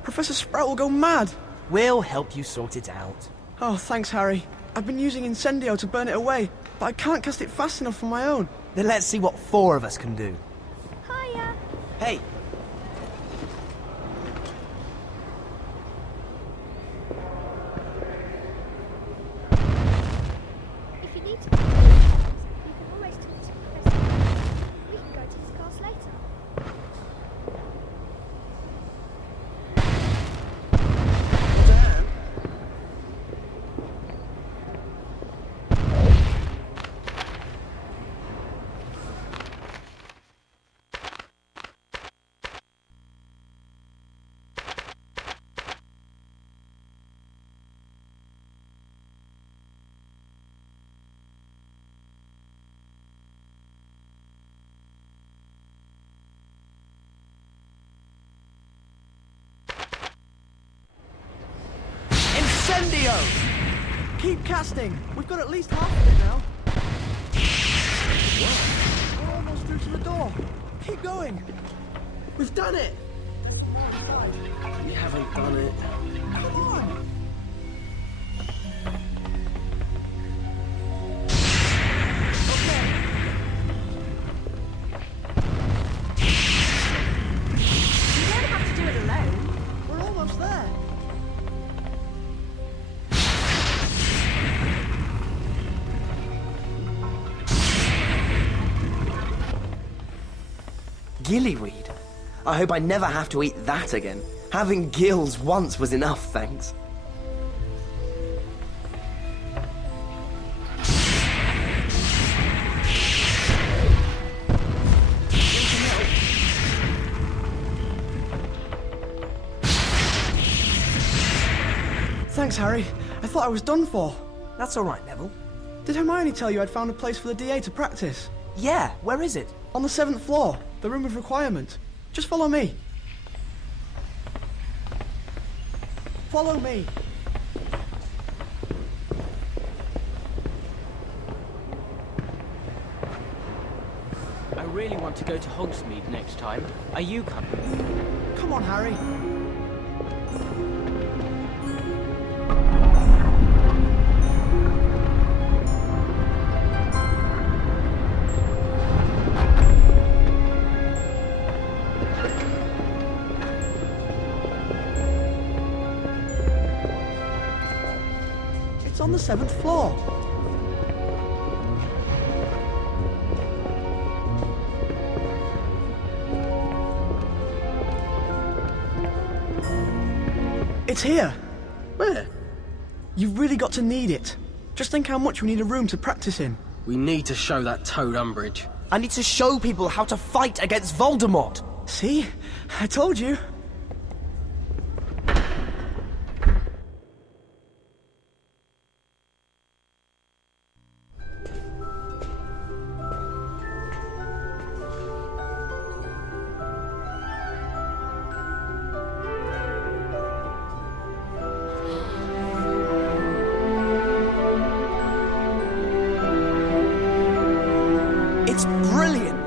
Professor Sprout will go mad. We'll help you sort it out. Oh, thanks, Harry. I've been using Incendio to burn it away, but I can't cast it fast enough on my own. Then let's see what 4 of us can do. Hiya. Hey. If you need to you can always talk to Professor. We can go to his class later. Incendio! Keep casting. We've got at least half of it now. We're almost through to the door. Keep going. We've done it. We haven't done it. Come on. You don't have to do it alone. We're almost there. Gillyweed? I hope I never have to eat that again. Having gills once was enough, thanks. Thanks, Harry. I thought I was done for. That's all right, Neville. Did Hermione tell you I'd found a place for the DA to practice? Yeah, where is it? On the 7th floor, the room of requirement. Just follow me. Follow me. I really want to go to Hogsmeade next time. Are you coming? Come on, Harry. on the 7th floor. It's here. Where? You've really got to need it. Just think how much we need a room to practice in. We need to show that toad Umbridge. I need to show people how to fight against Voldemort. See? I told you. It's brilliant!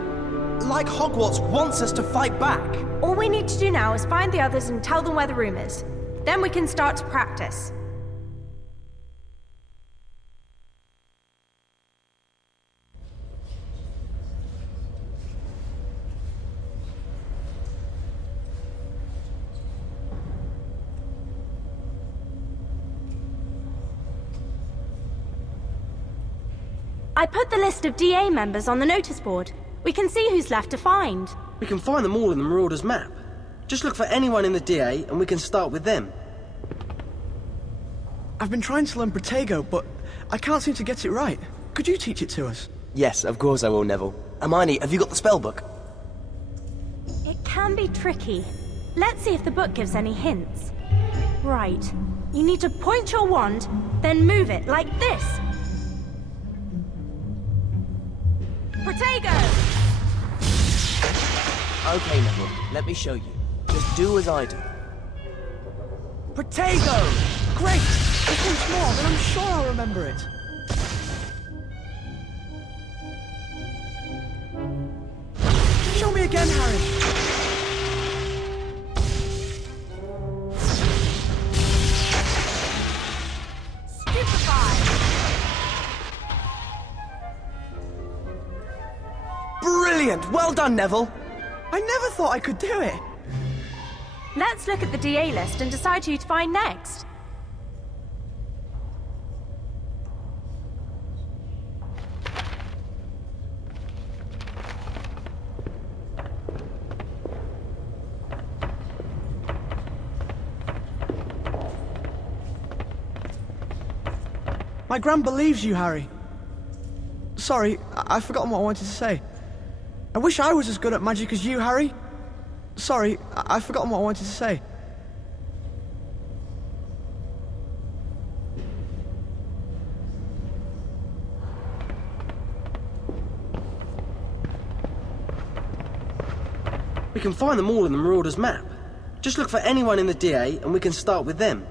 Like Hogwarts wants us to fight back. All we need to do now is find the others and tell them where the room is. Then we can start to practice. I put the list of DA members on the notice board. We can see who's left to find. We can find them all in the Marauder's map. Just look for anyone in the DA and we can start with them. I've been trying to learn Protego, but I can't seem to get it right. Could you teach it to us? Yes, of course I will, Neville. Hermione, have you got the spellbook? It can be tricky. Let's see if the book gives any hints. Right. You need to point your wand, then move it like this. Protego! Okay, Neville, let me show you. Just do as I do. Protego! Great! Just once more, then I'm sure I'll remember it. Show me again, Harry. Brilliant! Well done, Neville! I never thought I could do it. Let's look at the DA list and decide who to find next. My gran believes you, Harry. Sorry, I've forgotten what I wanted to say. I wish I was as good at magic as you, Harry. Sorry, I've forgotten what I wanted to say. We can find them all in the Marauder's map. Just look for anyone in the DA and we can start with them.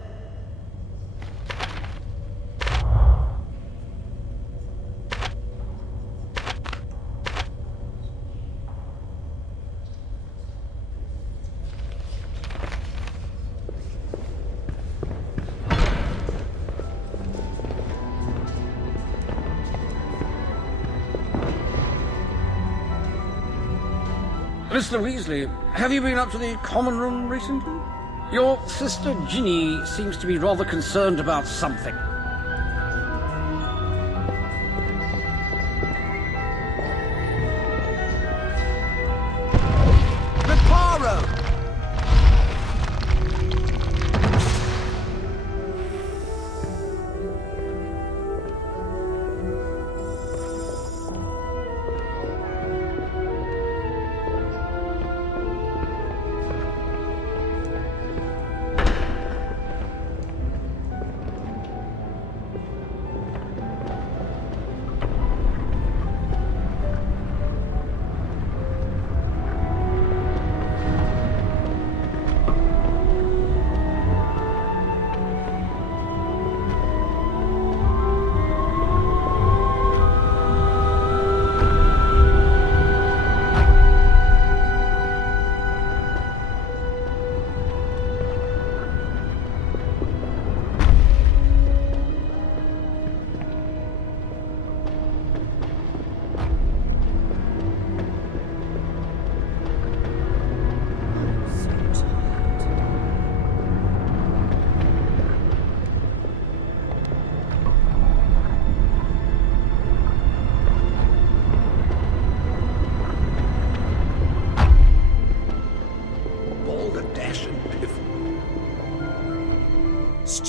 Mr. Weasley, have you been up to the common room recently? Your sister Ginny seems to be rather concerned about something. Reparo!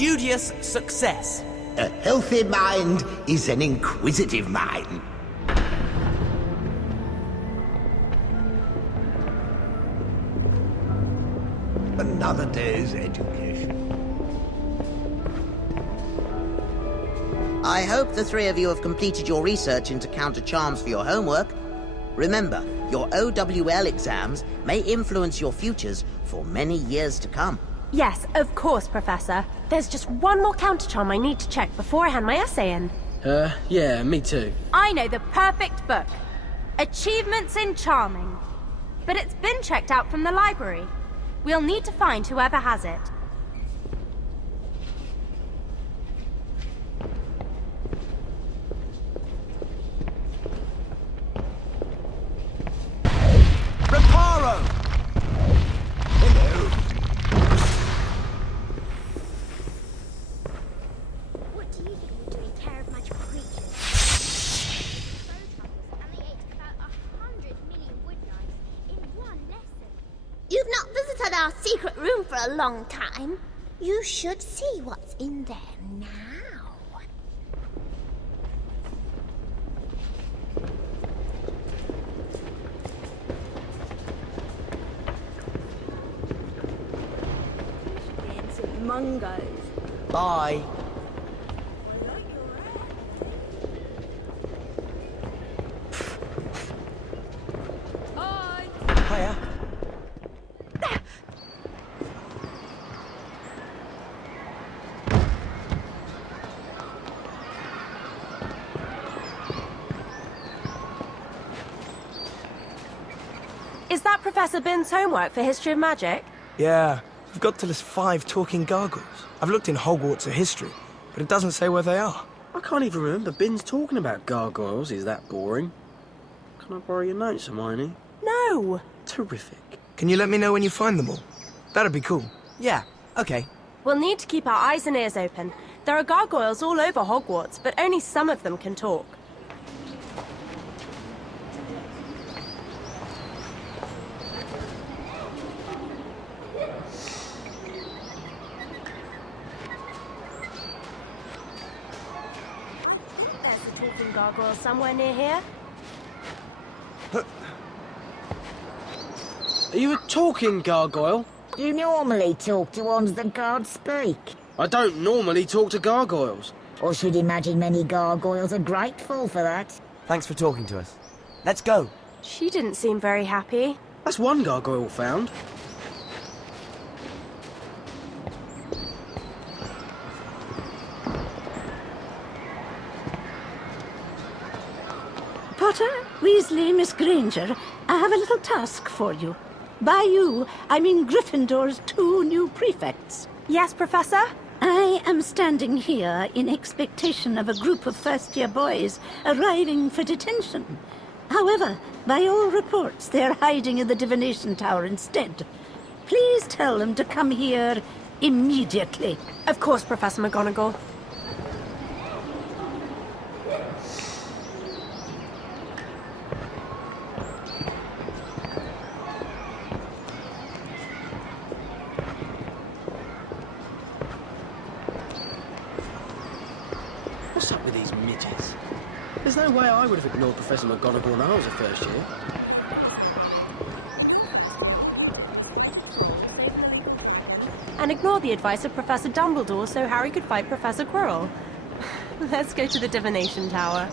studious success. A healthy mind is an inquisitive mind. Another day's education. I hope the three of you have completed your research into counter charms for your homework. Remember, your OWL exams may influence your futures for many years to come. Yes, of course, Professor. There's just one more counter charm I need to check before I hand my essay in. Yeah, me too. I know the perfect book. Achievements in Charming. But it's been checked out from the library. We'll need to find whoever has it. Reparo! What do you think you're doing, care of magical creatures? And they ate about 100 million wood knives in one lesson. You've not visited our secret room for a long time. You should see what's in there now. Mungos. Bye. Hiya. Is that Professor Bin's homework for History of Magic? Yeah, we've got to list 5 talking gargoyles. I've looked in Hogwarts at history, but it doesn't say where they are. I can't even remember Bin's talking about gargoyles. Is that boring? Can I borrow your notes, Hermione? No. Terrific. Can you let me know when you find them all? That'd be cool. Yeah, okay. We'll need to keep our eyes and ears open. There are gargoyles all over Hogwarts, but only some of them can talk. There's a talking gargoyle somewhere near here. Are you a talking gargoyle? Do you normally talk to ones that can't speak? I don't normally talk to gargoyles. Or should imagine many gargoyles are grateful for that. Thanks for talking to us. Let's go. She didn't seem very happy. That's one gargoyle found. Potter, Weasley, Miss Granger, I have a little task for you. By you, I mean Gryffindor's 2 new prefects. Yes, Professor? I am standing here in expectation of a group of first-year boys arriving for detention. However, by all reports, they're hiding in the divination tower instead. Please tell them to come here immediately. Of course, Professor McGonagall. What's up with these midgets? There's no way I would have ignored Professor McGonagall when I was a first year. And ignore the advice of Professor Dumbledore so Harry could fight Professor Quirrell. Let's go to the divination tower.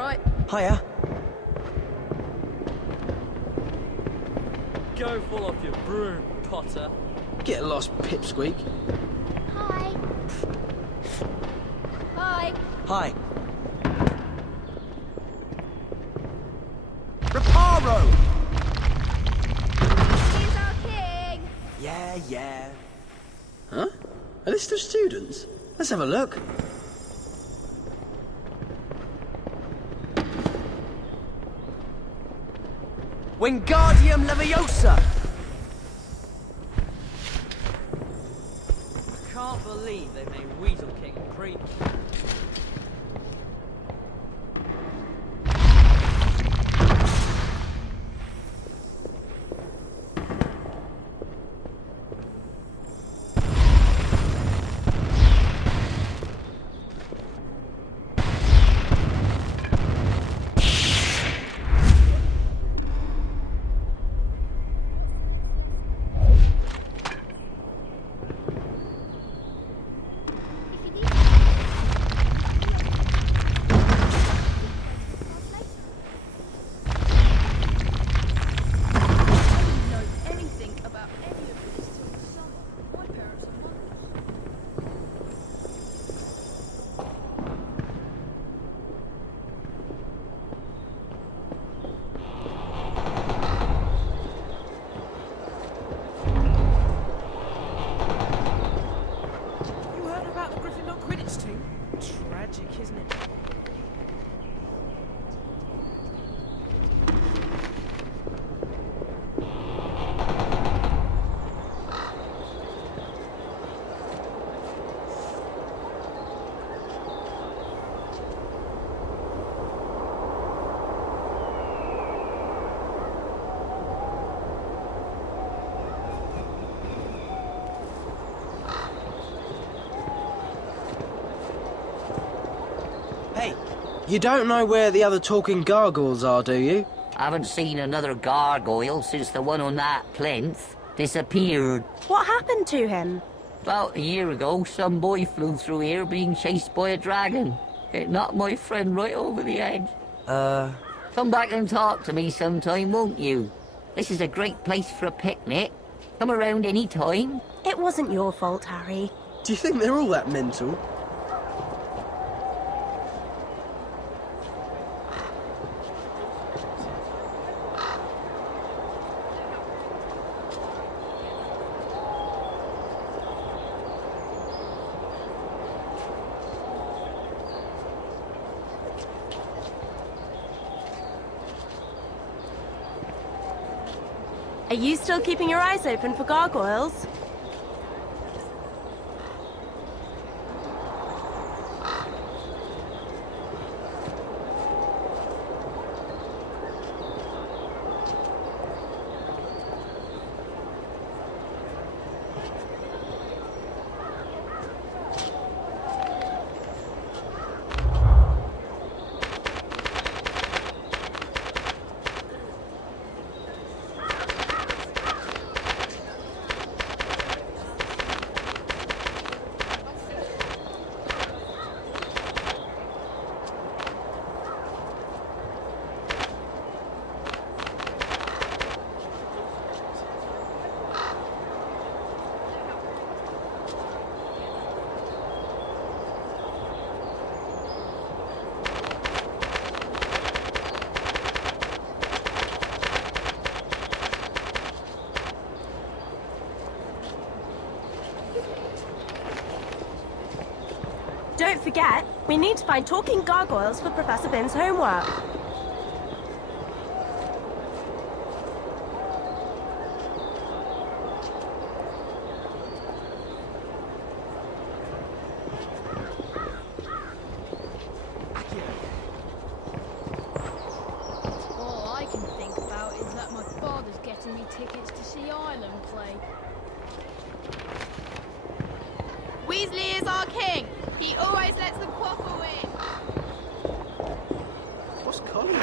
right? Hiya. Go fall off your broom, Potter. Get lost, pipsqueak. Hi. Hi. Hi. Reparo! He's our king. Yeah. Huh? A list of students? Let's have a look. Wingardium Leviosa! I can't believe they made Weasel King a creep. Isn't it? Hey, you don't know where the other talking gargoyles are, do you? I haven't seen another gargoyle since the one on that plinth disappeared. What happened to him? About a year ago, some boy flew through here being chased by a dragon. It knocked my friend right over the edge. Come back and talk to me sometime, won't you? This is a great place for a picnic. Come around any time. It wasn't your fault, Harry. Do you think they're all that mental? Are you still keeping your eyes open for gargoyles? Don't forget, we need to find talking gargoyles for Professor Bin's homework. All I can think about is that my father's getting me tickets to see Ireland play. Weasley is our king. He always lets the quaffle win. What's Colin?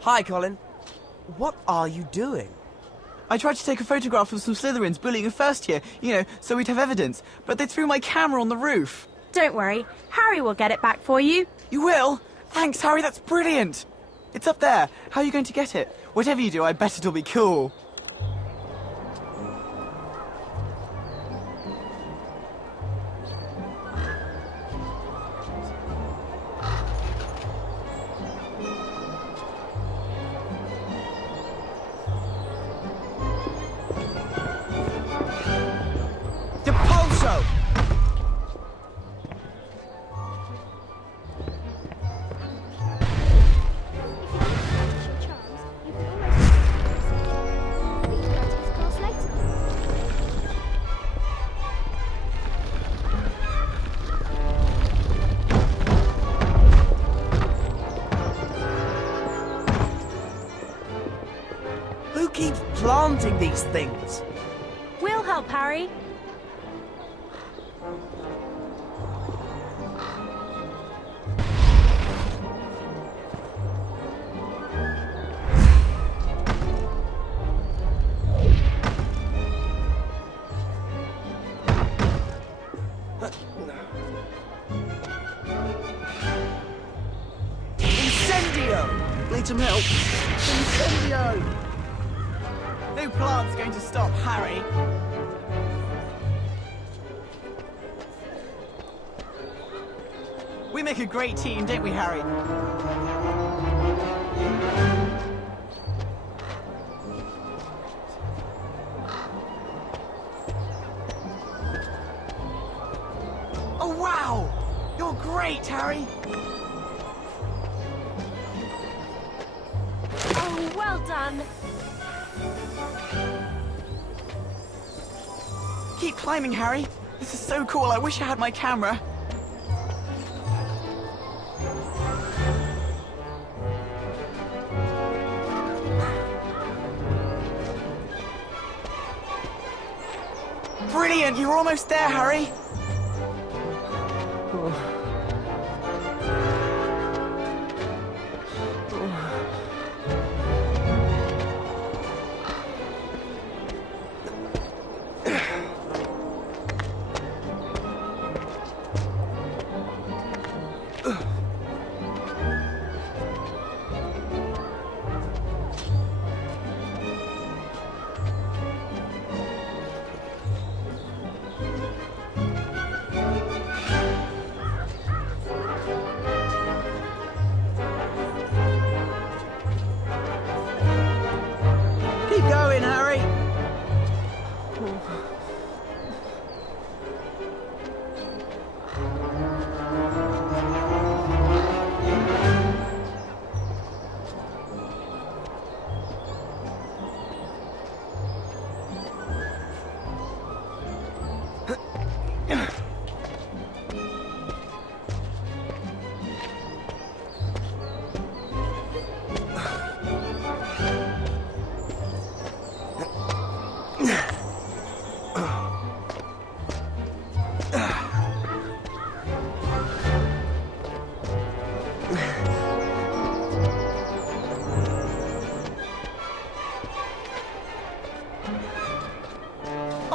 Hi, Colin. What are you doing? I tried to take a photograph of some Slytherins bullying a first year, so we'd have evidence, but they threw my camera on the roof. Don't worry, Harry will get it back for you. You will? Thanks, Harry, that's brilliant. It's up there. How are you going to get it? Whatever you do, I bet it'll be cool. Who keeps planting these things? We'll help, Harry. Incendio! Need some help? Incendio! No plant's going to stop Harry. We make a great team, don't we, Harry? Oh, wow! You're great, Harry! Oh, well done. Keep climbing, Harry. This is so cool. I wish I had my camera. Brilliant! You're almost there, Harry. Keep going, Harry.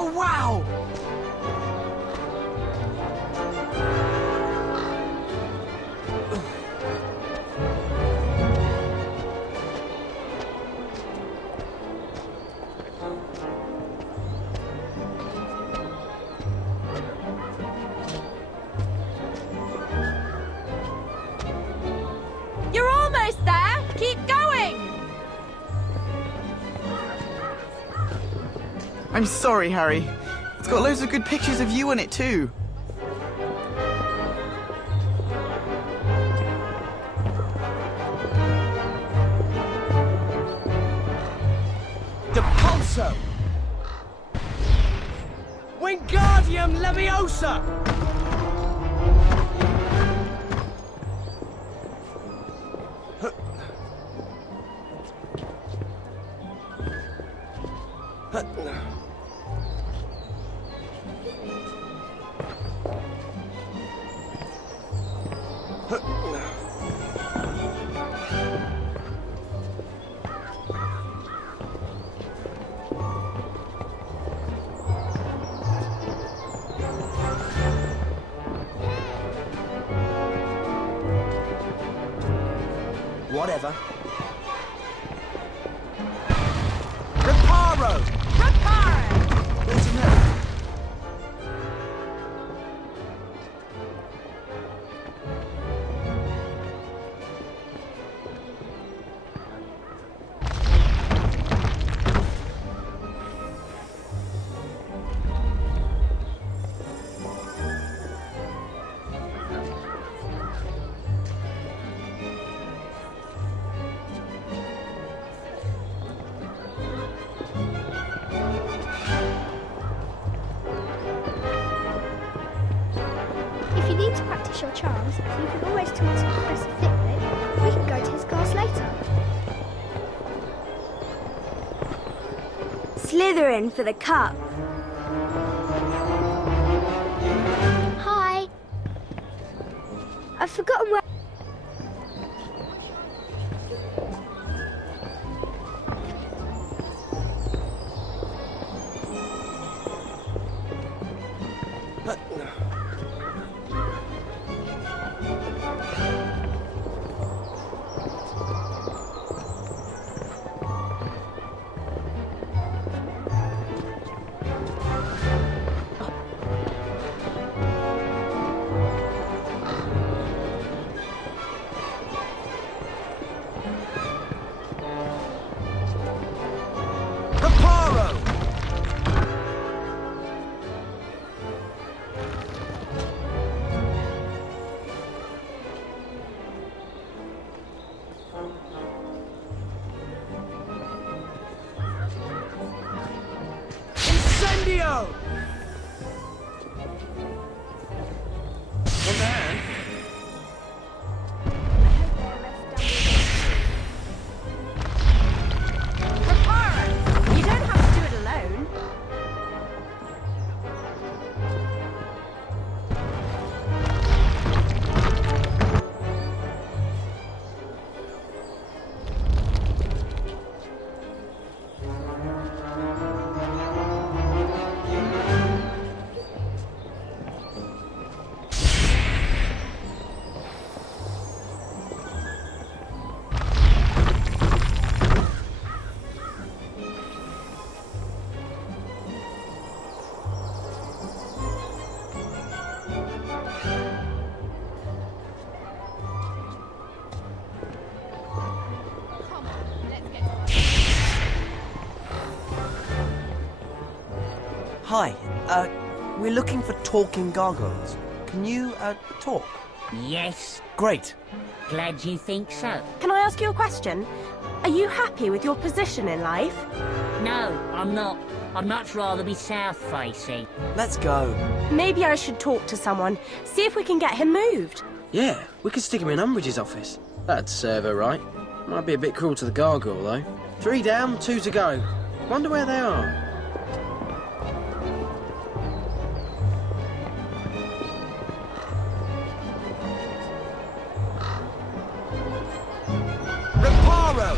Oh, wow! You're almost there. Keep going. I'm sorry, Harry. It's got loads of good pictures of you on it, too. Depulso! Wingardium Leviosa! Whatever. Reparo! Reparo! Need some help? If you need to practice your charms, you can always talk to Professor Flitwick. We can go to his class later. Slytherin for the cup. Hi. I've forgotten where... Incendio! On the hand? Reparo! You don't have to do it alone. Hi, we're looking for talking gargoyles. Can you, talk? Yes. Great. Glad you think so. Can I ask you a question? Are you happy with your position in life? No, I'm not. I'd much rather be south-facing. Let's go. Maybe I should talk to someone, see if we can get him moved. Yeah, we could stick him in Umbridge's office. That'd serve her right. Might be a bit cruel to the gargoyle, though. 3 down, 2 to go. Wonder where they are. Reparo!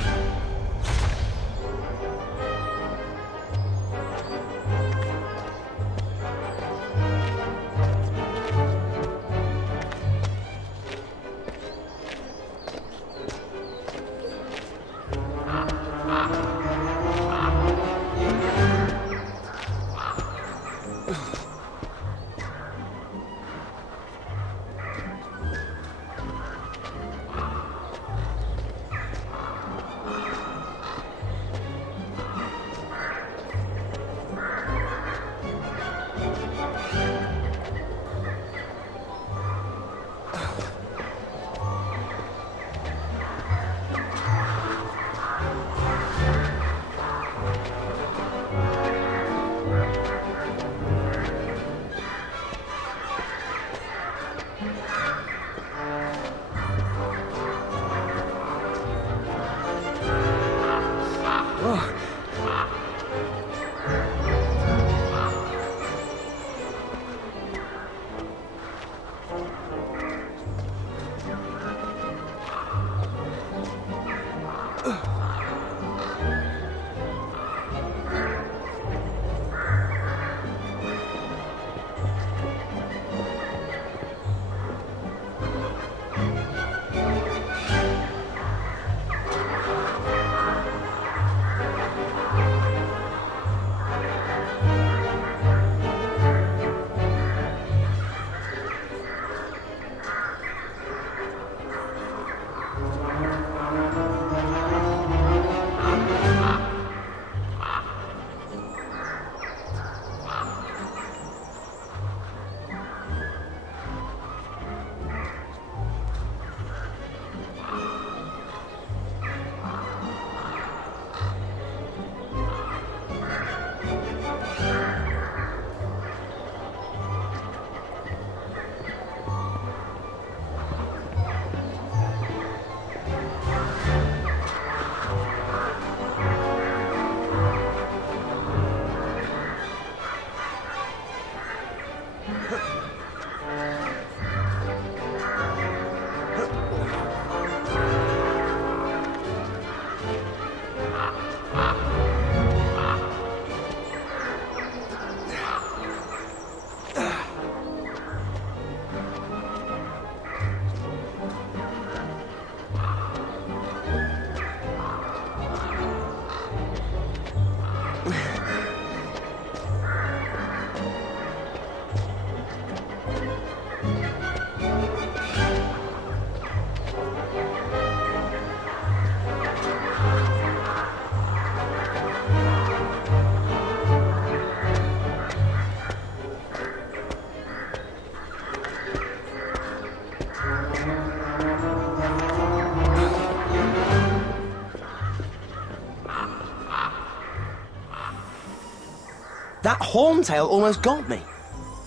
That horntail almost got me.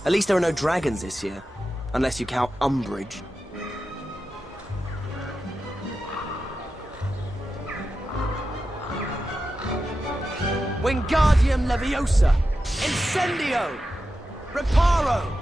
At least there are no dragons this year, unless you count Umbridge. Wingardium Leviosa! Incendio! Reparo!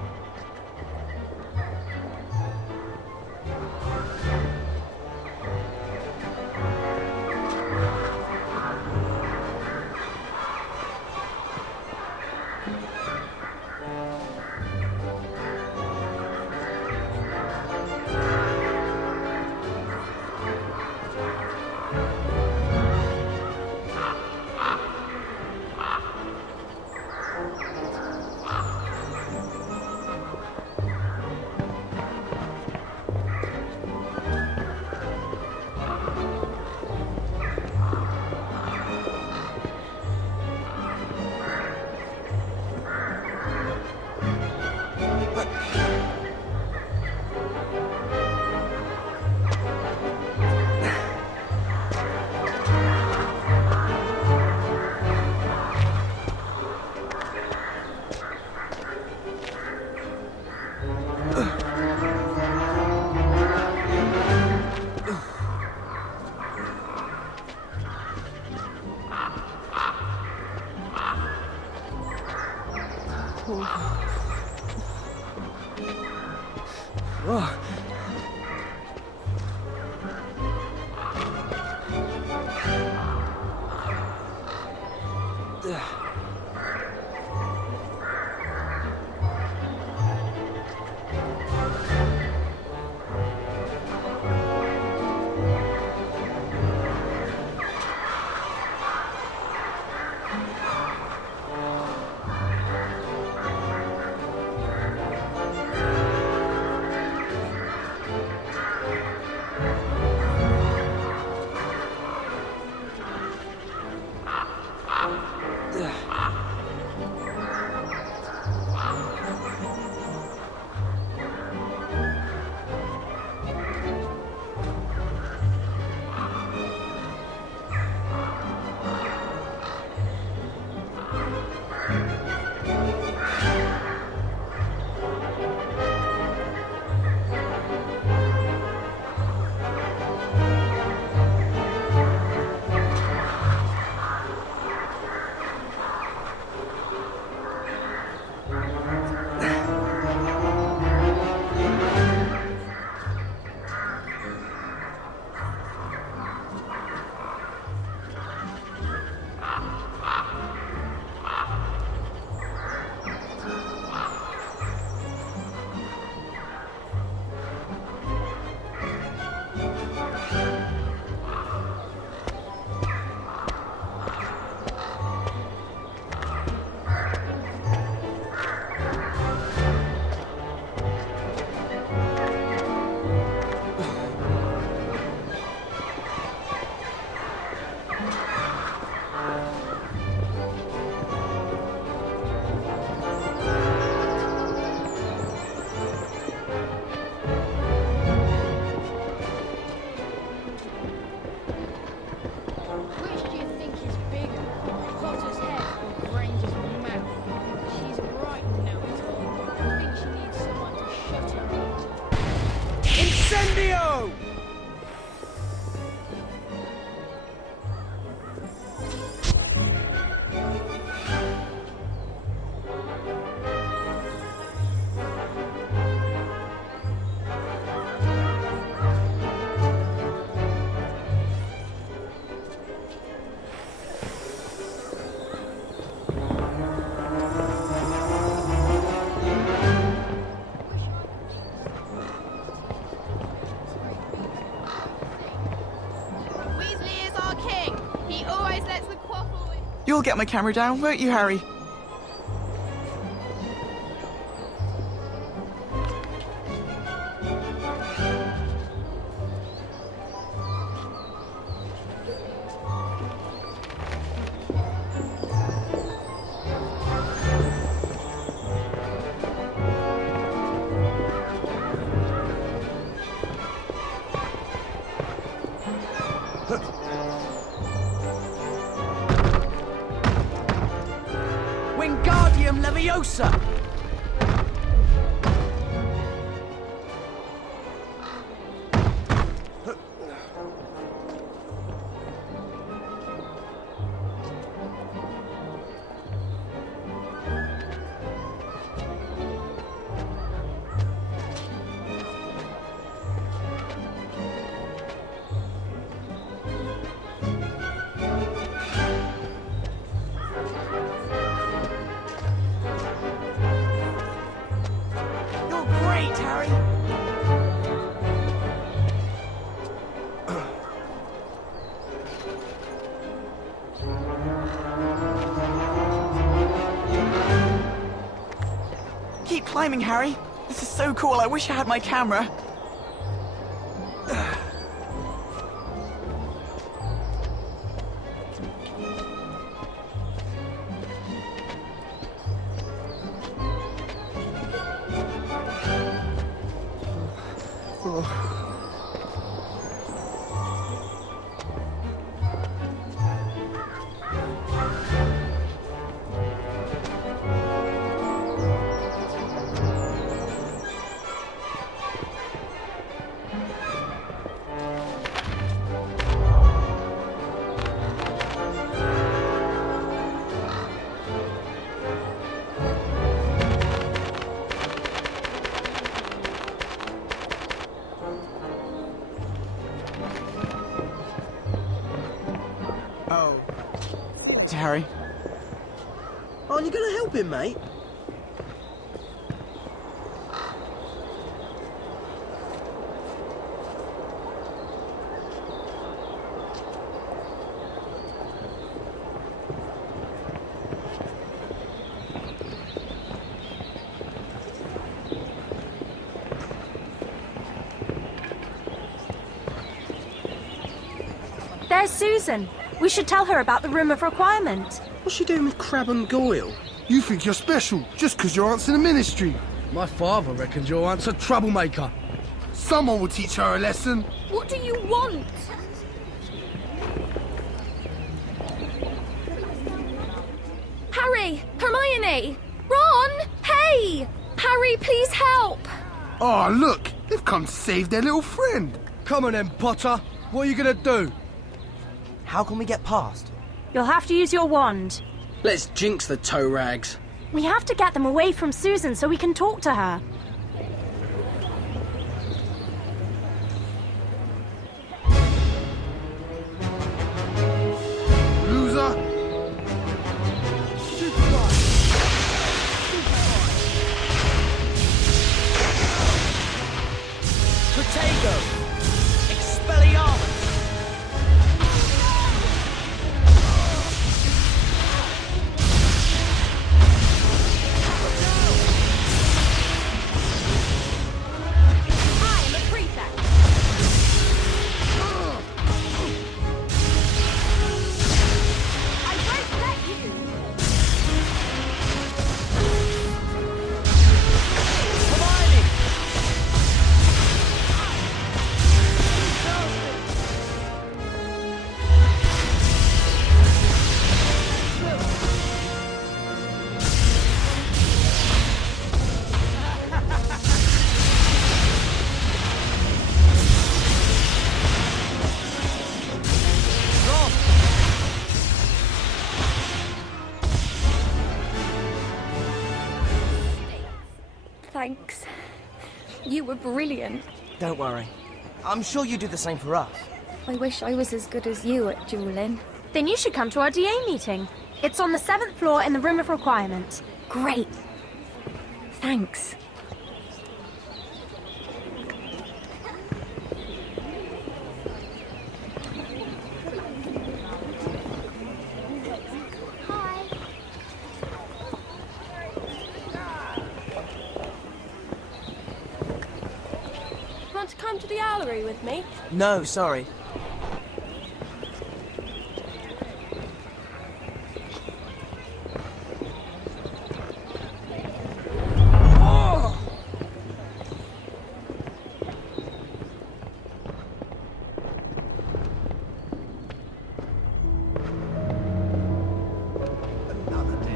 Incendio! You'll get my camera down, won't you, Harry? Wingardium Leviosa! You're great, Harry! Keep climbing, Harry. This is so cool. I wish I had my camera. Oh. To Harry. Aren't you going to help him, mate? There's Susan. We should tell her about the room of requirement. What's she doing with Crab and Goyle? You think you're special just because your aunt's in the ministry. My father reckons your aunt's a troublemaker. Someone will teach her a lesson. What do you want? Harry! Hermione! Ron! Hey! Harry, please help! Oh, look! They've come to save their little friend. Come on then, Potter. What are you gonna do? How can we get past? You'll have to use your wand. Let's jinx the toe rags. We have to get them away from Susan so we can talk to her. Loser! Protego! Expelliarmus! I'm a prefect. I won't let you. Hermione! Ron! Thanks. You were brilliant. Don't worry. I'm sure you do the same for us. I wish I was as good as you at dueling. Then you should come to our DA meeting. It's on the 7th floor in the room of requirement. Great. Thanks. Want to come to the gallery with me? No, sorry. Another day.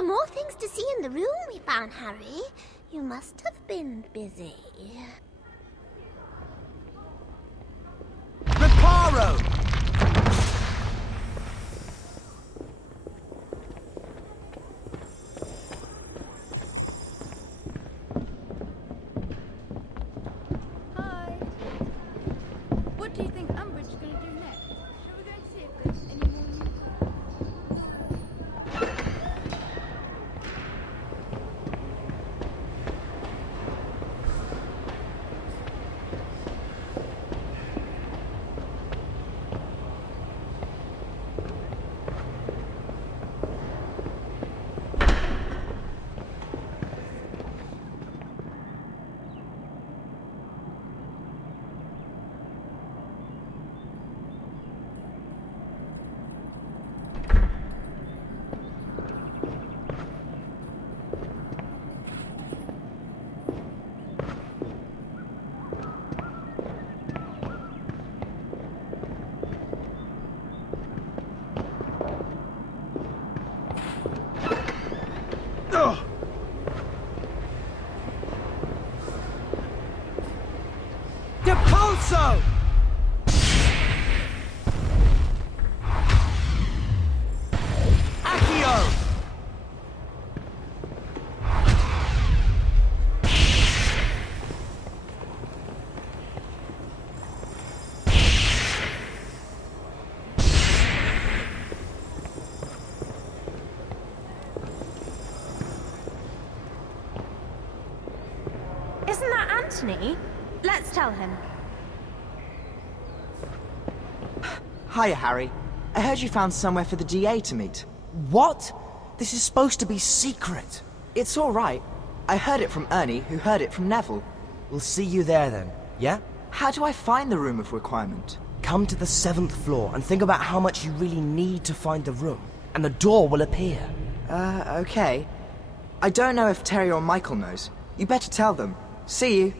are more things to see in the room we found, Harry. You must have been busy. Reparo! Hi. What do you think Umbridge is going to do next? Shall we go and see if there's any more news? Depulso! Accio! Isn't that Anthony? Let's tell him. Hiya, Harry. I heard you found somewhere for the DA to meet. What? This is supposed to be secret. It's all right. I heard it from Ernie, who heard it from Neville. We'll see you there then, yeah? How do I find the room of requirement? Come to the 7th floor and think about how much you really need to find the room, and the door will appear. Okay. I don't know if Terry or Michael knows. You better tell them. See you.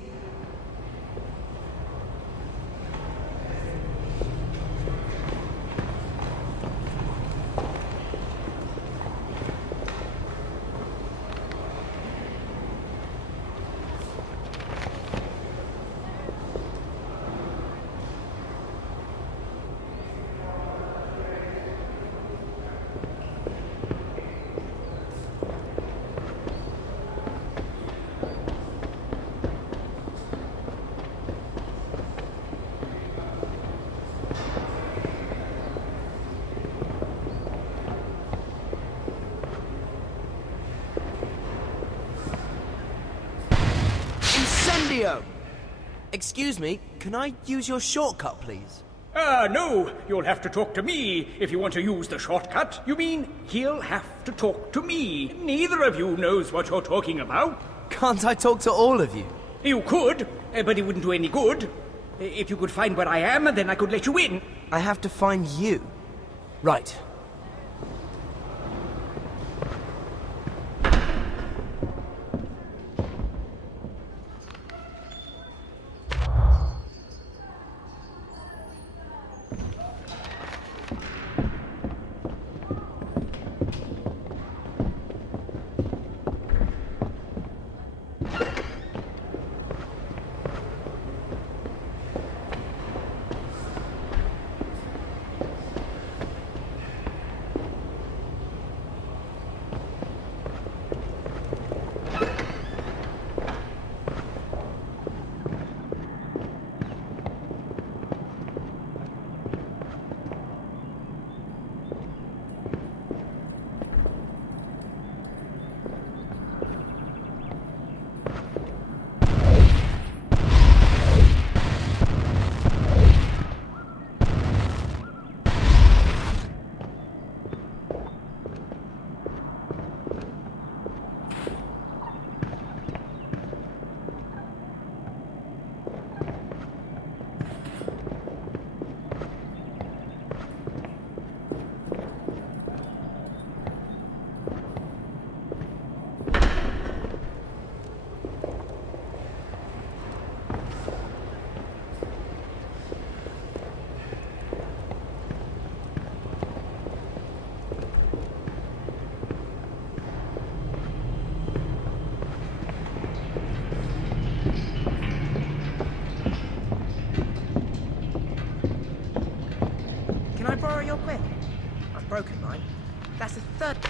Incendio! Excuse me, can I use your shortcut, please? No, you'll have to talk to me if you want to use the shortcut. You mean he'll have to talk to me? Neither of you knows what you're talking about. Can't I talk to all of you? You could, but it wouldn't do any good. If you could find where I am, then I could let you in. I have to find you. Right. borrow your pen? I've broken mine. That's the third.